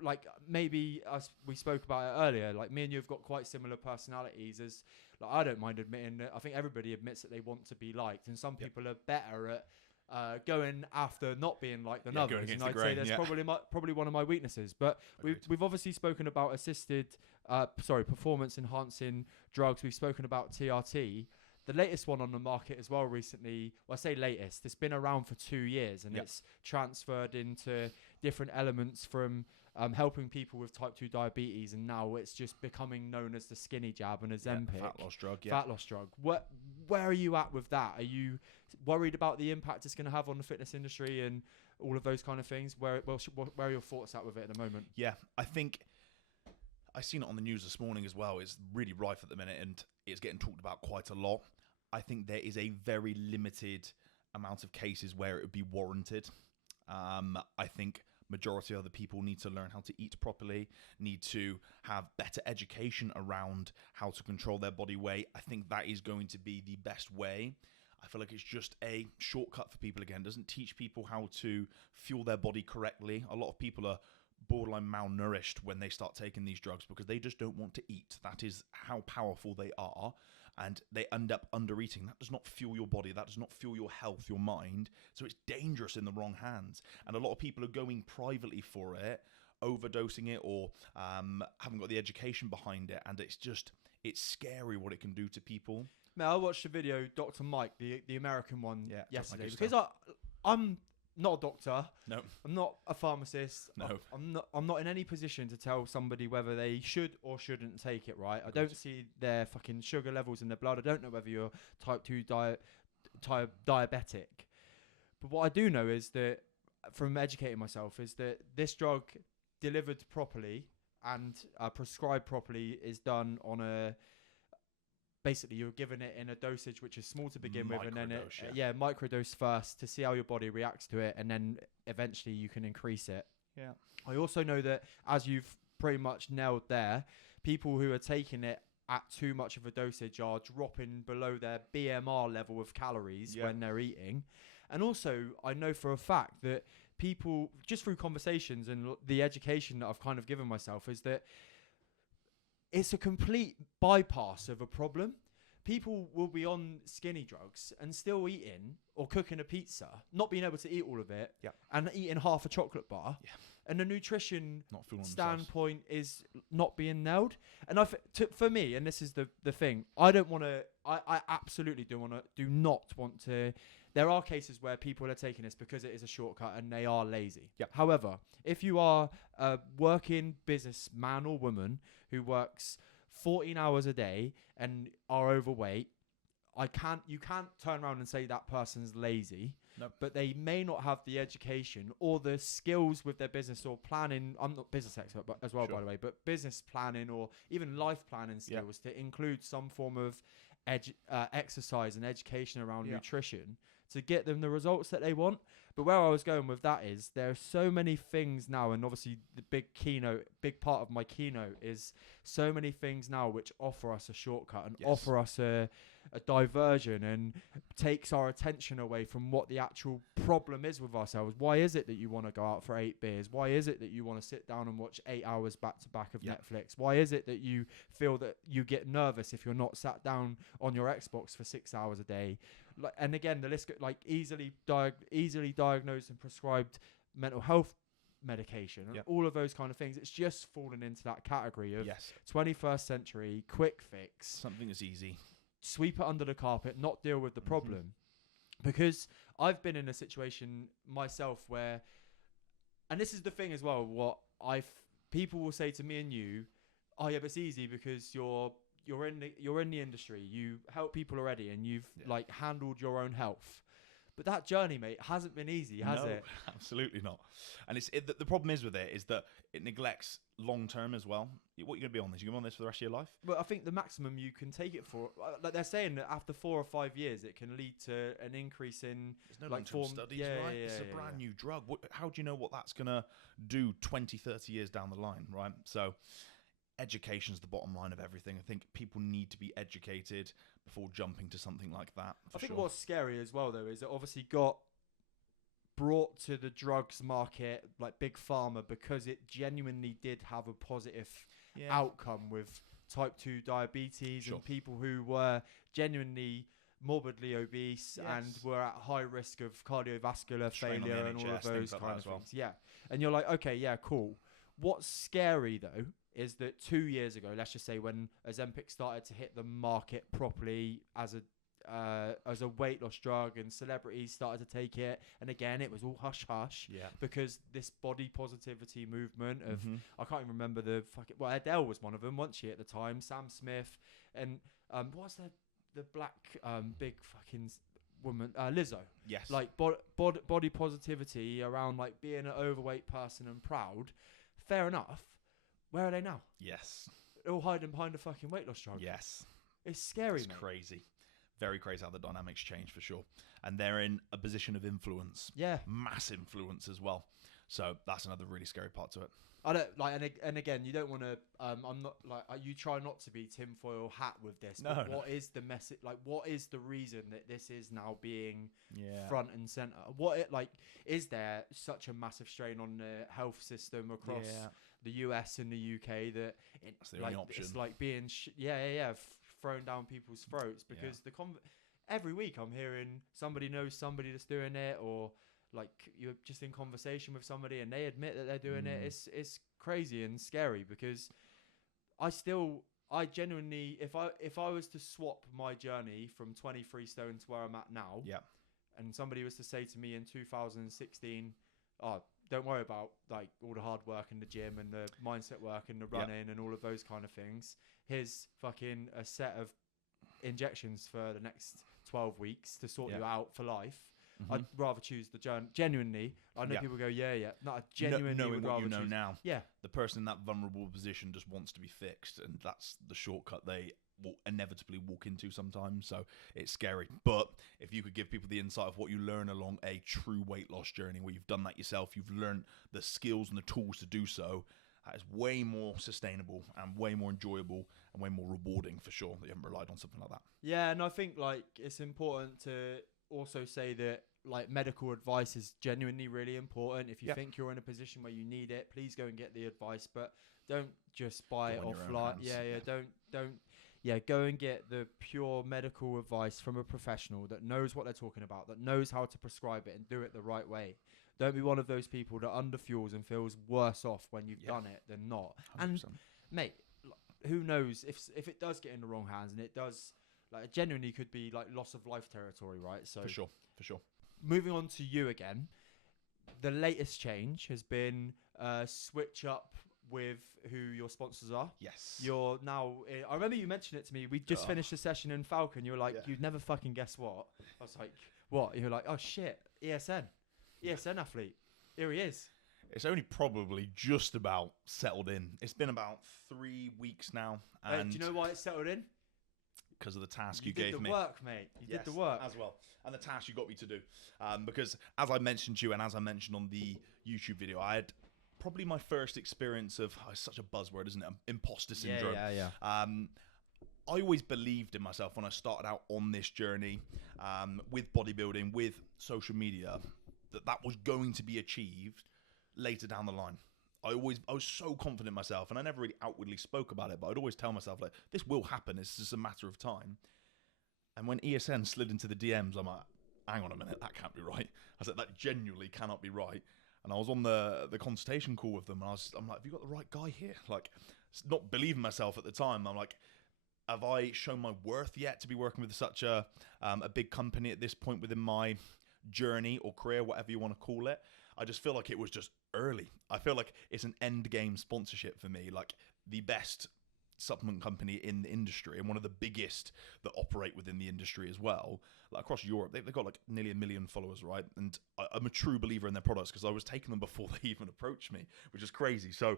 like maybe we spoke about it earlier, like me and you have got quite similar personalities. As like, I don't mind admitting that I think everybody admits that they want to be liked, and some people are better at going after not being liked than others. And I'd say that's probably one of my weaknesses. But we've obviously spoken about performance enhancing drugs. We've spoken about TRT. The latest one on the market as well recently, well, I say latest, it's been around for 2 years, and it's transferred into different elements from helping people with type 2 diabetes, and now it's just becoming known as the skinny jab and Ozempic. Fat loss drug. Yeah. Fat loss drug. Where are you at with that? Are you worried about the impact it's going to have on the fitness industry and all of those kind of things? Where are your thoughts at with it at the moment? Yeah, I think I seen it on the news this morning as well. It's really rife at the minute, and it's getting talked about quite a lot. I think there is a very limited amount of cases where it would be warranted. I think majority of the people need to learn how to eat properly, need to have better education around how to control their body weight. I think that is going to be the best way. I feel like it's just a shortcut for people again. It doesn't teach people how to fuel their body correctly. A lot of people are borderline malnourished when they start taking these drugs because they just don't want to eat. That is how powerful they are, and they end up under eating. That does not fuel your body. That does not fuel your health, your mind. So it's dangerous in the wrong hands. And a lot of people are going privately for it, overdosing it, or haven't got the education behind it. And it's scary what it can do to people. Man, I watched the video, Dr. Mike, the American one, yesterday, Mike because I'm not a doctor. No. I'm not a pharmacist. No. I'm not in any position to tell somebody whether they should or shouldn't take it, right? I don't see their fucking sugar levels in their blood. I don't know whether you're type 2 diabetic. But what I do know is that, from educating myself, is that this drug delivered properly and prescribed properly is done on a... Basically, you're given it in a dosage which is small to begin with, and then microdose first to see how your body reacts to it, and then eventually you can increase it. Yeah. I also know that, as you've pretty much nailed there, people who are taking it at too much of a dosage are dropping below their BMR level of calories when they're eating. And also, I know for a fact that people, just through conversations and the education that I've kind of given myself, is that it's a complete bypass of a problem. People will be on skinny drugs and still eating or cooking a pizza, not being able to eat all of it, and eating half a chocolate bar. Yeah. And the nutrition standpoint is not being nailed. And for me, and this is the thing, I absolutely do not want to. There are cases where people are taking this because it is a shortcut and they are lazy. Yep. However, if you are a working businessman or woman who works 14 hours a day and are overweight, you can't turn around and say that person's lazy. Nope. But they may not have the education or the skills with their business or planning. I'm not business expert as well, by the way, but business planning or even life planning skills to include some form of exercise and education around nutrition to get them the results that they want. But where I was going with that is there are so many things now, and obviously the big part of my keynote is so many things now which offer us a shortcut and offer us a diversion and takes our attention away from what the actual problem is with ourselves. Why is it that you want to go out for 8 beers? Why is it that you want to sit down and watch 8 hours back to back of Netflix? Why is it that you feel that you get nervous if you're not sat down on your Xbox for 6 hours a day? And again, the list, like easily diagnosed and prescribed mental health medication and all of those kind of things. It's just fallen into that category of 21st century quick fix. Something is easy. Sweep it under the carpet, not deal with the problem. Because I've been in a situation myself where, and this is the thing as well, people will say to me and you, oh yeah, but it's easy because you're in the industry, you help people already, and you've like handled your own health. But that journey, mate, hasn't been easy, has it? No, absolutely not. And the problem is with it is that it neglects long term as well. What are you going to be on this? You're going to be on this for the rest of your life? Well, I think the maximum you can take it for, like they're saying that after 4 or 5 years, it can lead to an increase in... There's no long-term studies, right? It's a brand new drug. How do you know what that's going to do 20, 30 years down the line, right? So... education is the bottom line of everything. I think people need to be educated before jumping to something like that. I think what's scary as well, though, is it obviously got brought to the drugs market, like Big Pharma, because it genuinely did have a positive outcome with type 2 diabetes and people who were genuinely morbidly obese and were at high risk of cardiovascular failure and all of those kind of things. Yeah. And you're like, okay, yeah, cool. What's scary, though, is that 2 years ago, let's just say when Ozempic started to hit the market properly as as a weight loss drug, and celebrities started to take it. And again, it was all hush hush. Yeah. Because this body positivity movement of I can't even remember the fucking. Well, Adele was one of them, wasn't she at the time? Sam Smith and what's the black big fucking woman, Lizzo. Yes. Like body positivity around like being an overweight person and proud. Fair enough. Where are they now? Yes. They're all hiding behind a fucking weight loss drug. Yes. It's scary, It's mate. crazy. Very crazy how the dynamics change for sure. And they're in a position of influence. Yeah. Mass influence as well. So that's another really scary part to it. I don't like, and again, you don't want to. I'm not like you try not to be tinfoil hat with this. No, But no. what is the message? Like, what is the reason that this is now being Yeah. front and center? What it like? Is there such a massive strain on the health system across the US and the UK that That's the only option. it's like being thrown down people's throats because every week I'm hearing somebody knows somebody that's doing it, or like you're just in conversation with somebody and they admit that they're doing it. It's crazy and scary because I genuinely, if I was to swap my journey from 23 stone to where I'm at now, and somebody was to say to me in 2016, oh, don't worry about like all the hard work in the gym and the mindset work and the running and all of those kind of things. Here's fucking a set of injections for the next 12 weeks to sort you out for life. I'd rather choose the journey. Genuinely, I know people go, no, I genuinely knowing would what rather you know choose. now. Yeah. The person in that vulnerable position just wants to be fixed, and that's the shortcut they will inevitably walk into sometimes. So it's scary. But if you could give people the insight of what you learn along a true weight loss journey, where you've done that yourself, you've learned the skills and the tools to do so, that is way more sustainable and way more enjoyable and way more rewarding for sure, that you haven't relied on something like that. Yeah, and I think like it's important to also say that like medical advice is genuinely really important. If you think you're in a position where you need it, please go and get the advice, but don't just buy it offline. Go and get the pure medical advice from a professional that knows what they're talking about, that knows how to prescribe it and do it the right way. Don't be one of those people that underfuels and feels worse off when you've done it than not. 100%. And mate, who knows if it does get in the wrong hands, and it does, like, it genuinely could be like loss of life territory, right? So For sure. moving on to you again, the latest change has been switch up with who your sponsors are. Yes. You're now, I remember you mentioned it to me. We just finished a session in Falcon. You were like, you'd never fucking guess what. I was like, what? You were like, oh shit, ESN athlete. Here he is. It's only probably just about settled in. It's been about 3 weeks now. And Do you know why it's settled in? because of the task you did gave the me. work, mate. You did the work. As well. And the task you got me to do. Because as I mentioned to you and as I mentioned on the YouTube video, I had probably my first experience of, it's such a buzzword, isn't it? Imposter syndrome. Yeah. I always believed in myself when I started out on this journey with bodybuilding, with social media, that was going to be achieved later down the line. I was so confident in myself, and I never really outwardly spoke about it, but I'd always tell myself, like, this will happen. It's just a matter of time. And when ESN slid into the DMs, I'm like, hang on a minute, that can't be right. I said, that genuinely cannot be right. And I was on the consultation call with them, and I'm like, have you got the right guy here? Like, not believing myself at the time. I'm like, have I shown my worth yet to be working with such a big company at this point within my journey or career, whatever you want to call it? I just feel like it was just early. I feel like it's an end game sponsorship for me, like the best supplement company in the industry and one of the biggest that operate within the industry as well. Like across Europe, they've got like nearly 1 million followers, right? And I'm a true believer in their products because I was taking them before they even approached me, which is crazy. So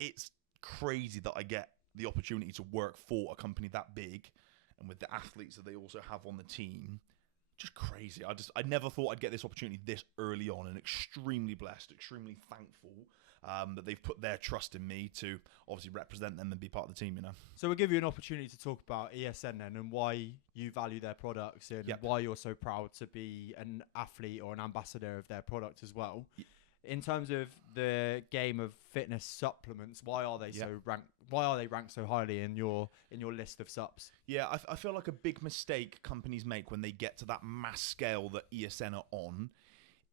it's crazy that I get the opportunity to work for a company that big and with the athletes that they also have on the team. Just crazy. I never thought I'd get this opportunity this early on, and extremely blessed, extremely thankful that they've put their trust in me to obviously represent them and be part of the team, you know. So we'll give you an opportunity to talk about ESN then, and why you value their products, and why you're so proud to be an athlete or an ambassador of their product as well. In terms of the game of fitness supplements, why are they so ranked? Why are they ranked so highly in your list of subs? Yeah, I feel like a big mistake companies make when they get to that mass scale that ESN are on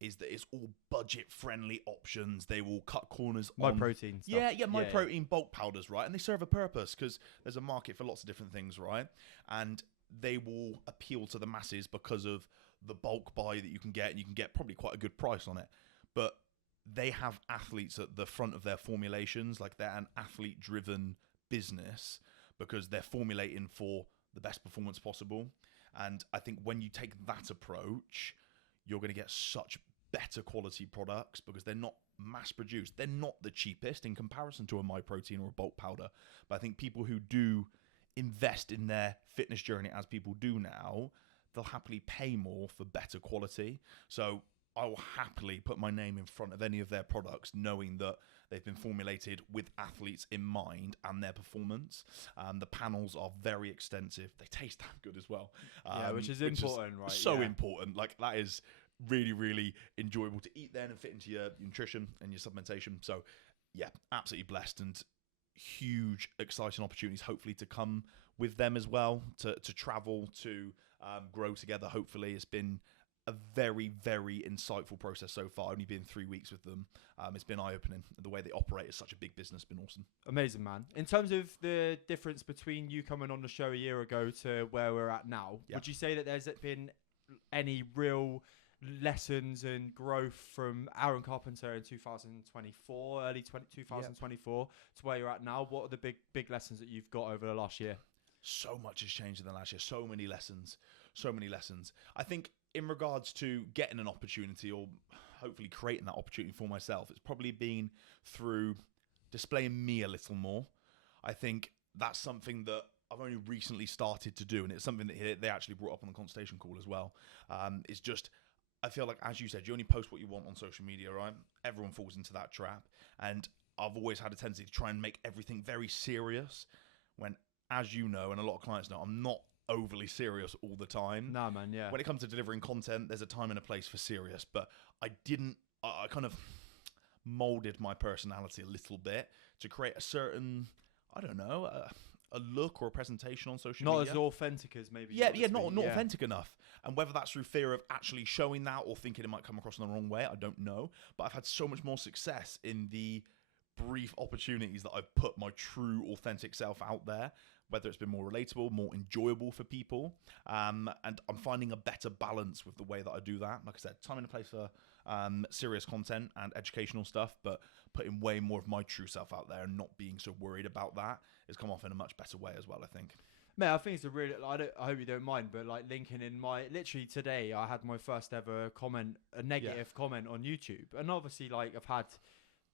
is that it's all budget-friendly options. They will cut corners on... MyProtein stuff. Yeah, MyProtein bulk powders, right? And they serve a purpose because there's a market for lots of different things, right? And they will appeal to the masses because of the bulk buy that you can get, and you can get probably quite a good price on it. But they have athletes at the front of their formulations, like they're an athlete-driven business because they're formulating for the best performance possible. And I think when you take that approach, you're going to get such better quality products because they're not mass produced. They're not the cheapest in comparison to a MyProtein or a bulk powder. But I think people who do invest in their fitness journey, as people do now, they'll happily pay more for better quality. So I will happily put my name in front of any of their products, knowing that they've been formulated with athletes in mind and their performance. The panels are very extensive. They taste damn good as well. Which is important, right? So important. Like, that is really, really enjoyable to eat then and fit into your nutrition and your supplementation. So, yeah, absolutely blessed, and huge, exciting opportunities hopefully to come with them as well, to travel, to grow together. Hopefully, it's been a very, very insightful process so far. Only been 3 weeks with them. It's been eye-opening. The way they operate is such a big business. Been awesome. Amazing, man. In terms of the difference between you coming on the show a year ago to where we're at now, would you say that there's been any real lessons and growth from Aaron Carpenter in 2024, early 2024 to where you're at now? What are the big lessons that you've got over the last year? So much has changed in the last year. So many lessons. I think in regards to getting an opportunity, or hopefully creating that opportunity for myself, it's probably been through displaying me a little more. I think that's something that I've only recently started to do, and it's something that they actually brought up on the consultation call as well. It's just, I feel like, as you said, you only post what you want on social media, right? Everyone falls into that trap. And I've always had a tendency to try and make everything very serious when, as you know, and a lot of clients know, I'm not overly serious all the time. Nah, man, yeah. When it comes to delivering content, there's a time and a place for serious, but I kind of molded my personality a little bit to create a certain, I don't know, a look or a presentation on social media. Not as authentic as maybe. Not authentic enough. And whether that's through fear of actually showing that or thinking it might come across in the wrong way, I don't know. But I've had so much more success in the brief opportunities that I've put my true authentic self out there, whether it's been more relatable, more enjoyable for people. And I'm finding a better balance with the way that I do that. Like I said, time and a place for serious content and educational stuff, but putting way more of my true self out there and not being so worried about that has come off in a much better way as well, I think. Mate, I think it's a really, I hope you don't mind, but like linking in literally today, I had my first ever comment, a negative comment on YouTube. And obviously, like, I've had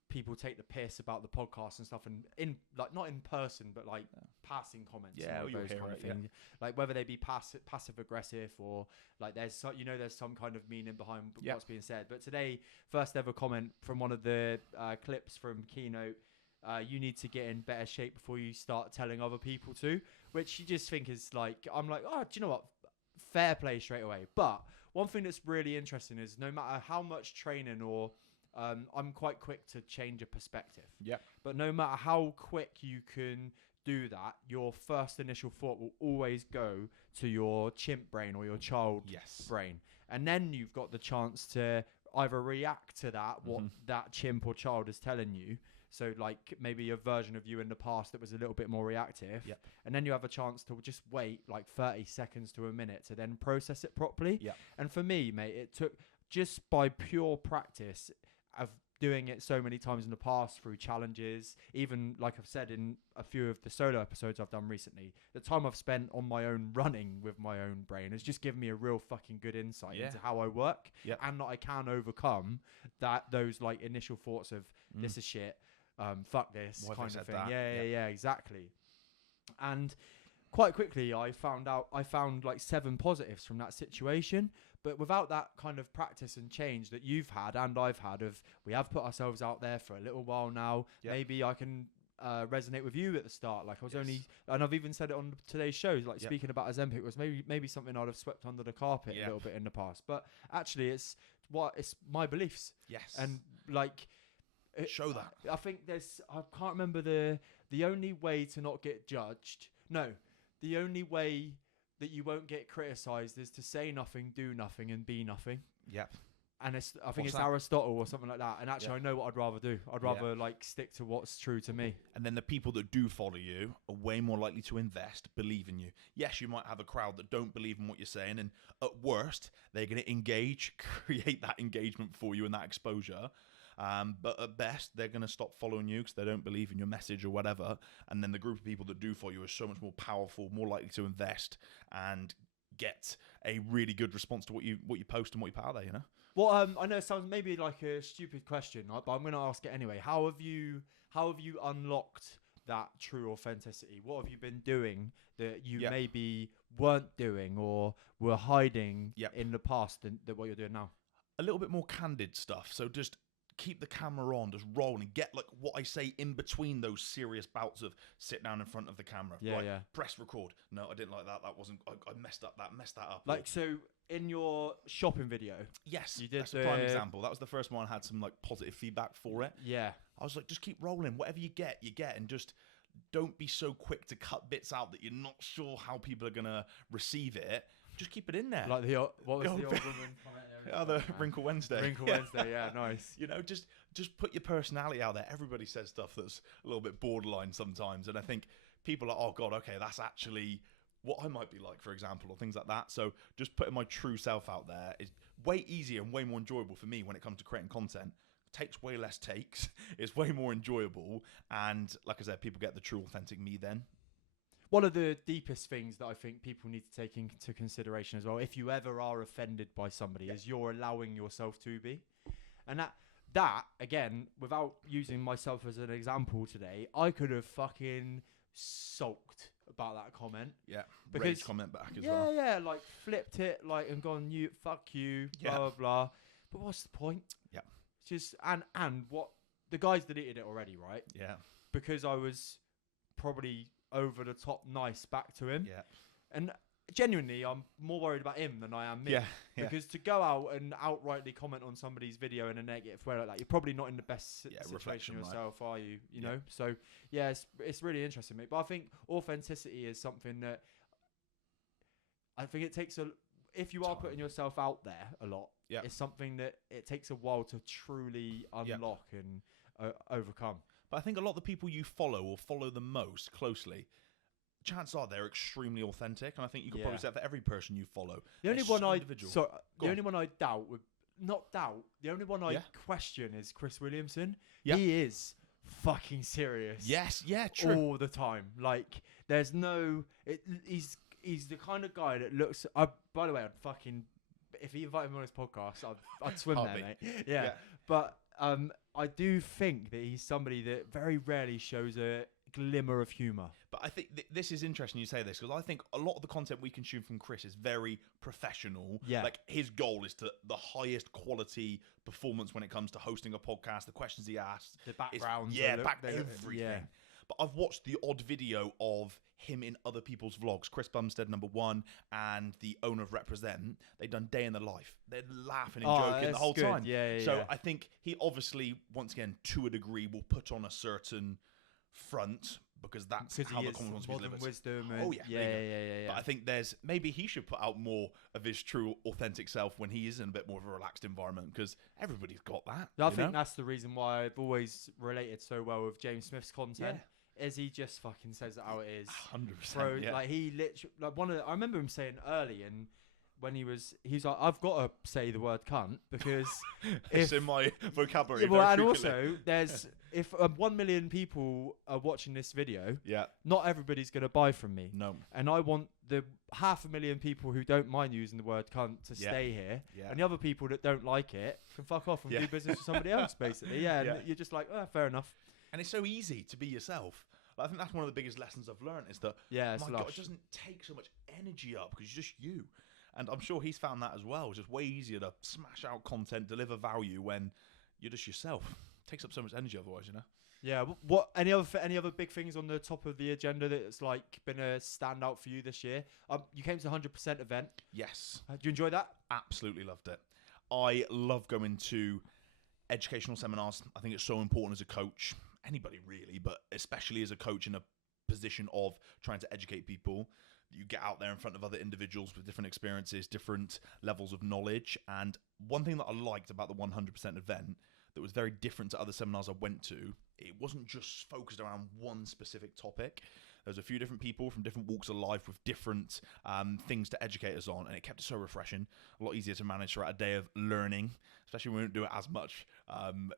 people take the piss about the podcast and stuff, and not in person, but like passing comments, and those kind of things. Like whether they be passive aggressive or like there's some kind of meaning behind what's being said. But today, first ever comment from one of the clips from Keynote. You need to get in better shape before you start telling other people to, which you just think is like, I'm like, oh, do you know what? Fair play straight away. But one thing that's really interesting is no matter how much training or I'm quite quick to change a perspective. Yeah. But no matter how quick you can do that, your first initial thought will always go to your chimp brain or your child brain. And then you've got the chance to either react to that, what that chimp or child is telling you. So like maybe a version of you in the past that was a little bit more reactive. Yep. And then you have a chance to just wait like 30 seconds to a minute to then process it properly. Yep. And for me, mate, it took just by pure practice of doing it so many times in the past through challenges, even like I've said in a few of the solo episodes I've done recently, the time I've spent on my own running with my own brain has just given me a real fucking good insight into how I work and that I can overcome those like initial thoughts of this is shit. Fuck this kind of thing. Yeah, exactly. And quite quickly, I found like 7 positives from that situation. But without that kind of practice and change that you've had and I've had we have put ourselves out there for a little while now. Yep. Maybe I can resonate with you at the start. Like I was only, and I've even said it on today's shows, like speaking about Ozempic was maybe something I'd have swept under the carpet a little bit in the past. But actually, it's my beliefs. Yes. And like. Show that. I think I can't remember the only way to not get judged. No, the only way that you won't get criticised is to say nothing, do nothing, and be nothing. Yep. and I think What's it's that? Aristotle or something like that. And actually, I know what I'd rather do. I'd rather like stick to what's true to me. And then the people that do follow you are way more likely to invest, believe in you. Yes, you might have a crowd that don't believe in what you're saying, and at worst, they're going to engage, create that engagement for you and that exposure. But at best, they're going to stop following you because they don't believe in your message or whatever. And then the group of people that do follow you are so much more powerful, more likely to invest and get a really good response to what you post and what you put out there, you know? Well, I know it sounds maybe like a stupid question, right? But I'm going to ask it anyway. How have you unlocked that true authenticity? What have you been doing that you maybe weren't doing or were hiding in the past than what you're doing now? A little bit more candid stuff. So just keep the camera on, just rolling, get like what I say in between those serious bouts of sit down in front of the camera. Press record. No, I didn't like that. That wasn't. I messed up. Messed that up. Like so. In your shopping video, yes, you did that's a prime example. That was the first one I had some like positive feedback for it. Yeah, I was like, just keep rolling. Whatever you get, and just don't be so quick to cut bits out that you're not sure how people are gonna receive it. Just keep it in there. Like what was the old woman? The Wrinkle Wednesday. Wrinkle Wednesday, yeah, nice. You know, just put your personality out there. Everybody says stuff that's a little bit borderline sometimes, and I think people are, oh god, okay, that's actually what I might be like, for example, or things like that. So just putting my true self out there is way easier and way more enjoyable for me when it comes to creating content. It takes way less takes. It's way more enjoyable. And like I said, people get the true authentic me then. One of the deepest things that I think people need to take into consideration as well, if you ever are offended by somebody, is you're allowing yourself to be. And that, again, without using myself as an example today, I could have fucking sulked about that comment. Yeah, because rage comment back as well. Yeah, like flipped it, like and gone, you fuck you, blah blah blah. But what's the point? Yeah, just and what the guys deleted it already, right? Yeah, because I was probably over the top nice back to him. Yeah, and genuinely, I'm more worried about him than I am me. Yeah. Because to go out and outrightly comment on somebody's video in a negative way like that, you're probably not in the best situation yourself, right? Are you? You know? So, yeah, it's really interesting, mate. But I think authenticity is something that I think it takes if you are putting yourself out there a lot, it's something that it takes a while to truly unlock and overcome. But I think a lot of the people you follow or follow the most closely, chances are they're extremely authentic, and I think you could probably say that for every person you follow. The only one only one I doubt the only one I question is Chris Williamson. Yeah. He is fucking serious. Yes, yeah, true. All the time. Like, there's no. He's the kind of guy that looks. By the way, I'd fucking. If he invited me on his podcast, I'd swim there, mate. Yeah. But I do think that he's somebody that very rarely shows a glimmer of humor. But I think this is interesting you say this, because I think a lot of the content we consume from Chris is very professional. Yeah. Like, his goal is to the highest quality performance when it comes to hosting a podcast, the questions he asks, the backgrounds, everything. Yeah. But I've watched the odd video of him in other people's vlogs, Chris Bumstead #1 and the owner of Represent. They've done day in the life. They're laughing and joking the whole time. So I think he obviously, once again, to a degree, will put on a certain front, because that's how the common modern wisdom. Yeah. But I think maybe he should put out more of his true, authentic self when he is in a bit more of a relaxed environment, because everybody's got that. I think that's the reason why I've always related so well with James Smith's content. Is he just fucking says it how it is. 100%. Bro, like he literally, like I remember him saying early, and when he's like, I've got to say the word cunt because it's in my vocabulary. Yeah, well, and also if 1 million people are watching this video, not everybody's gonna buy from me. No, and I want the 500,000 people who don't mind using the word cunt to stay here, and the other people that don't like it can fuck off and do business with somebody else, basically. And you're just like, oh, fair enough. And it's so easy to be yourself. I think that's one of the biggest lessons I've learned, is that my God, it doesn't take so much energy up because you're just you. And I'm sure he's found that as well. It's just way easier to smash out content, deliver value when you're just yourself. It takes up so much energy otherwise, you know? Yeah. What any other big things on the top of the agenda that's like been a standout for you this year? You came to the 100% event. Yes. Did you enjoy that? Absolutely loved it. I love going to educational seminars. I think it's so important as a coach. Anybody really, but especially as a coach in a position of trying to educate people, You get out there in front of other individuals with different experiences, different levels of knowledge. And one thing that I liked about the 100% event that was very different to other seminars I went to, it wasn't just focused around one specific topic. There's a few different people from different walks of life with different things to educate us on, and it kept it so refreshing, a lot easier to manage throughout a day of learning, especially when we don't do it as much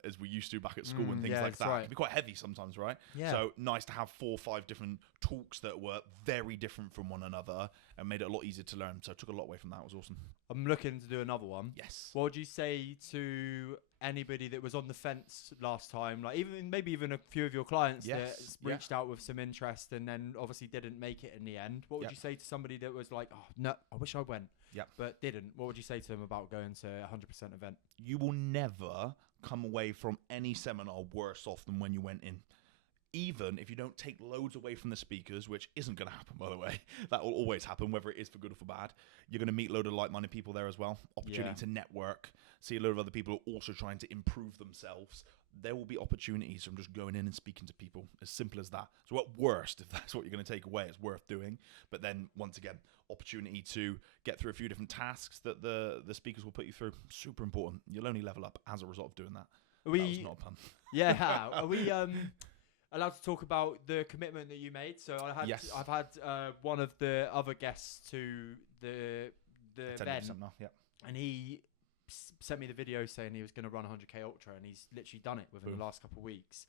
as we used to back at school and things like that. Right. It can be quite heavy sometimes, right? Yeah. So nice to have 4 or 5 different talks that were very different from one another and made it a lot easier to learn. So I took a lot away from that. It was awesome. I'm looking to do another one. Yes. What would you say to anybody that was on the fence last time, like maybe even a few of your clients that reached out with some interest and then obviously didn't make it in the end? What would you say to somebody that was like, oh no, I wish I went, but didn't? What would you say to them about going to a 100% event? You will never come away from any seminar worse off than when you went in. Even if you don't take loads away from the speakers, which isn't going to happen, by the way, that will always happen, whether it is for good or for bad. You're going to meet a load of like-minded people there as well. Opportunity to network, see a load of other people who are also trying to improve themselves. There will be opportunities from just going in and speaking to people, as simple as that. So at worst, if that's what you're going to take away, it's worth doing. But then, once again, opportunity to get through a few different tasks that the speakers will put you through. Super important. You'll only level up as a result of doing that. That was not a pun. Yeah. Are we allowed to talk about the commitment that you made? So I've had one of the other guests to the event, and he sent me the video saying he was going to run 100k ultra, and he's literally done it within the last couple of weeks.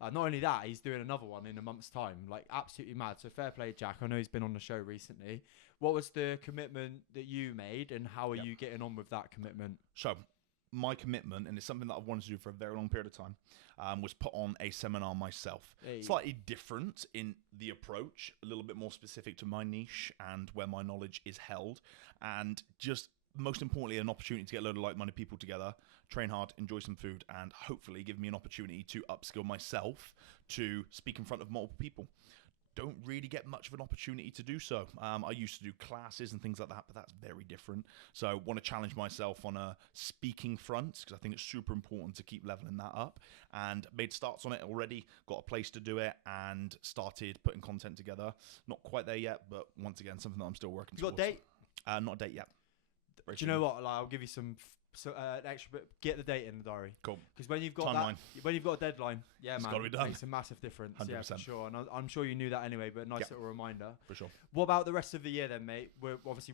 Not only that, he's doing another one in a month's time. Like, absolutely mad. So fair play, Jack. I know he's been on the show recently. What was the commitment that you made, and how are you getting on with that commitment? So my commitment, and it's something that I've wanted to do for a very long period of time, was put on a seminar myself. Hey. Slightly different in the approach, a little bit more specific to my niche and where my knowledge is held, and just most importantly, an opportunity to get a load of like-minded people together, train hard, enjoy some food, and hopefully give me an opportunity to upskill myself to speak in front of multiple people. Don't really get much of an opportunity to do so. I used to do classes and things like that, but that's very different. So I want to challenge myself on a speaking front, because I think it's super important to keep leveling that up, and made starts on it already, got a place to do it, and started putting content together. Not quite there yet, but once again, something that I'm still working towards. You got a date? Not a date yet. Do you know what? Like, I'll give you some extra bit. Get the date in the diary. Cool. Because when you've got when you've got a deadline, it's gotta be done. It makes a massive difference. 100%. Yeah, for sure. And I'm sure you knew that anyway, but a nice little reminder. For sure. What about the rest of the year then, mate? We're obviously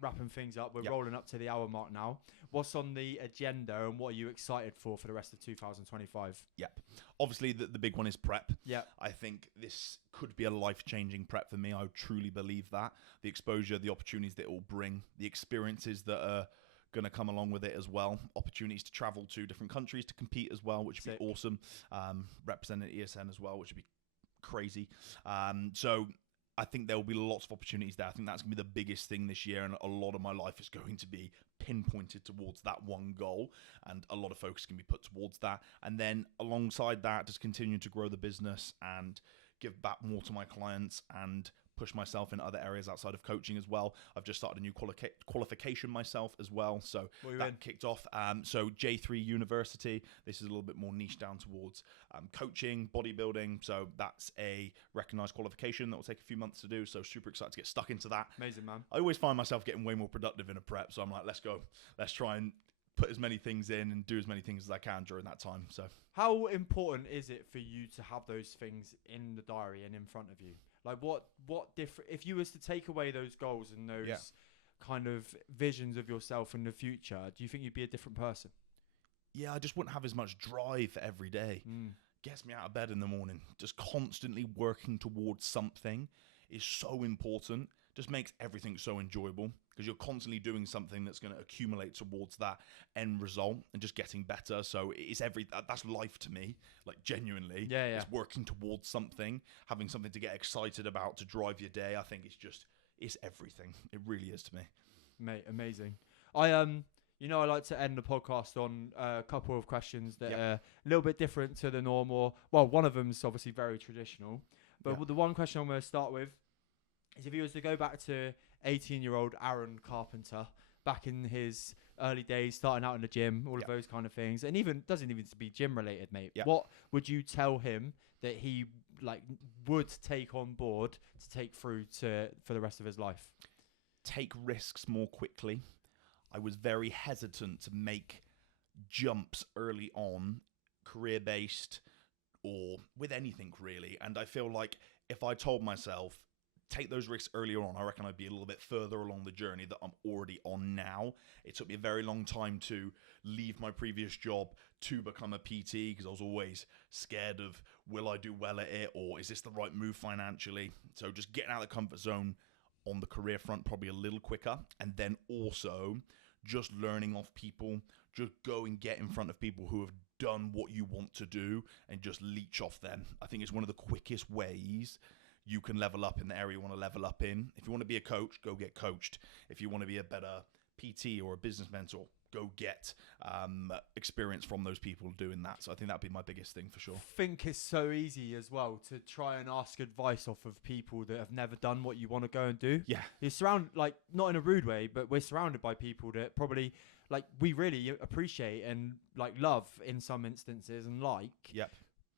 wrapping things up. We're rolling up to the hour mark now. What's on the agenda, and what are you excited for the rest of 2025? Yep. Obviously, the big one is prep. Yeah. I think this could be a life-changing prep for me. I truly believe that. The exposure, the opportunities that it will bring, the experiences that are going to come along with it as well. Opportunities to travel to different countries to compete as well, which would be awesome. Representing ESN as well, which would be crazy. So I think there will be lots of opportunities there. I think that's going to be the biggest thing this year, and a lot of my life is going to be pinpointed towards that one goal, and a lot of focus can be put towards that. And then alongside that, just continue to grow the business and give back more to my clients and push myself in other areas outside of coaching as well. I've just started a new qualification myself as well, so that kicked off. So J3 University, this is a little bit more niche down towards coaching, bodybuilding, so that's a recognized qualification that will take a few months to do, so super excited to get stuck into that. Amazing, man. I always find myself getting way more productive in a prep, so I'm like, let's go. Let's try and put as many things in and do as many things as I can during that time. So how important is it for you to have those things in the diary and in front of you? Like, what different, if you was to take away those goals and those kind of visions of yourself in the future, do you think you'd be a different person? Yeah, I just wouldn't have as much drive every day. Gets me out of bed in the morning. Just constantly working towards something is so important. Just makes everything so enjoyable, because you're constantly doing something that's going to accumulate towards that end result and just getting better. So it's that's life to me, like genuinely. Yeah. It's working towards something, having something to get excited about, to drive your day. I think it's everything. It really is to me. Mate, amazing. I like to end the podcast on a couple of questions that are a little bit different to the normal. Well, one of them is obviously very traditional, but the one question I'm going to start with is, if you was to go back to 18-year-old Aaron Carpenter, back in his early days, starting out in the gym, all of those kind of things, and even doesn't even to be gym related, mate. What would you tell him that he would take on board to take through for the rest of his life? Take risks more quickly. I was very hesitant to make jumps early on, career-based or with anything really. And I feel like if I told myself, take those risks earlier on, I reckon I'd be a little bit further along the journey that I'm already on now. It took me a very long time to leave my previous job to become a PT because I was always scared of, will I do well at it, or is this the right move financially? So just getting out of the comfort zone on the career front probably a little quicker, and then also just learning off people. Just go and get in front of people who have done what you want to do and just leech off them. I think it's one of the quickest ways you can level up in the area you want to level up in. If you want to be a coach, go get coached. If you want to be a better PT or a business mentor, go get experience from those people doing that. So I think that'd be my biggest thing for sure. I think it's so easy as well to try and ask advice off of people that have never done what you want to go and do. Yeah. You're surrounded, not in a rude way, but we're surrounded by people that probably we really appreciate and love in some instances and Yep.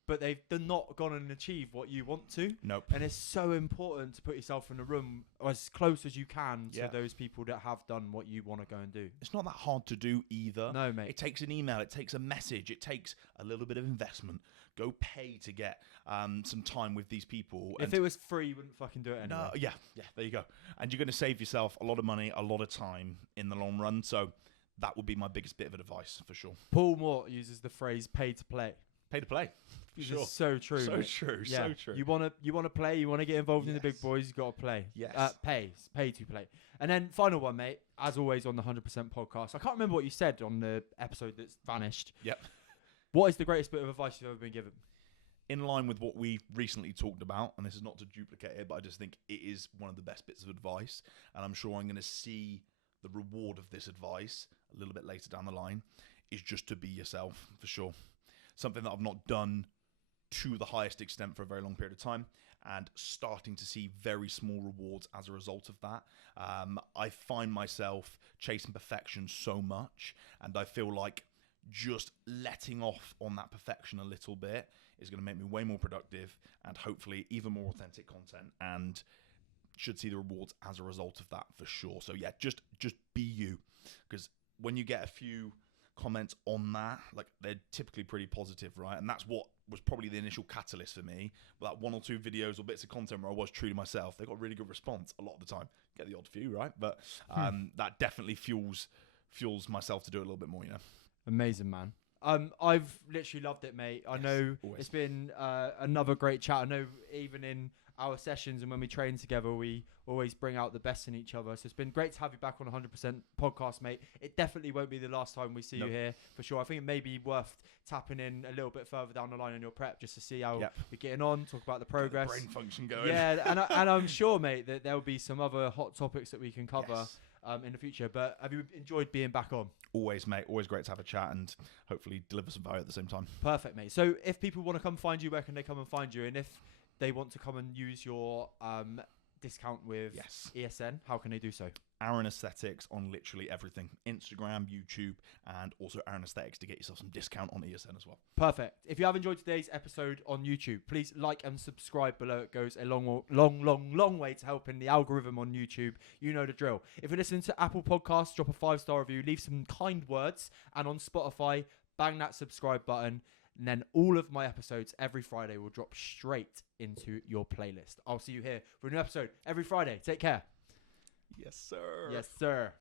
but they've not gone and achieved what you want to. Nope. And it's so important to put yourself in a room as close as you can to Yeah. those people that have done what you want to go and do. It's not that hard to do either. No, mate. It takes an email, it takes a message, it takes a little bit of investment. Go pay to get some time with these people. If it was free, you wouldn't fucking do it anyway. No, yeah, there you go. And you're going to save yourself a lot of money, a lot of time in the long run. So that would be my biggest bit of advice for sure. Paul Moore uses the phrase "pay to play." Pay to play. Sure. It's so true. So mate. true. Yeah. So true. You wanna play. You wanna get involved in the big Yes. boys. You gotta play. Yes. Pay to play. And then final one, mate. As always on the 100% podcast. I can't remember what you said on the episode that's vanished. Yep. What is the greatest bit of advice you've ever been given? In line with what we recently talked about, and this is not to duplicate it, but I just think it is one of the best bits of advice, and I'm sure I'm going to see the reward of this advice a little bit later down the line, is just to be yourself, for sure. Something that I've not done to the highest extent for a very long period of time, and starting to see very small rewards as a result of that. I find myself chasing perfection so much, and I feel like just letting off on that perfection a little bit is going to make me way more productive and hopefully even more authentic content, and should see the rewards as a result of that for sure. So yeah, just be you, because when you get a few comments on that, they're typically pretty positive, right? And that's what was probably the initial catalyst for me. That one or two videos or bits of content where I was true to myself, they got really good response a lot of the time. Get the odd few, right? But that definitely fuels myself to do it a little bit more, Amazing, man. I've literally loved it, mate. I know always. It's been another great chat. I know even in our sessions and when we train together, we always bring out the best in each other. So it's been great to have you back on 100% podcast, mate. It definitely won't be the last time we see you here, for sure. I think it may be worth tapping in a little bit further down the line in your prep just to see how you're getting on, talk about the progress. Get the brain function going. Yeah, and I'm sure, mate, that there'll be some other hot topics that we can cover in the future. But have you enjoyed being back on? Always, mate. Always great to have a chat and hopefully deliver some value at the same time. Perfect, mate. So if people want to come find you, where can they come and find you? And if they want to come and use your discount with ESN, how can they do so? Aaron Aesthetics on literally everything. Instagram, YouTube, and also Aaron Aesthetics to get yourself some discount on ESN as well. Perfect. If you have enjoyed today's episode on YouTube, please like and subscribe below. It goes a long way to helping the algorithm on YouTube. You know the drill. If you're listening to Apple Podcasts, drop a 5-star review, leave some kind words, and on Spotify, bang that subscribe button. And then all of my episodes every Friday will drop straight into your playlist. I'll see you here for a new episode every Friday. Take care. Yes, sir. Yes, sir.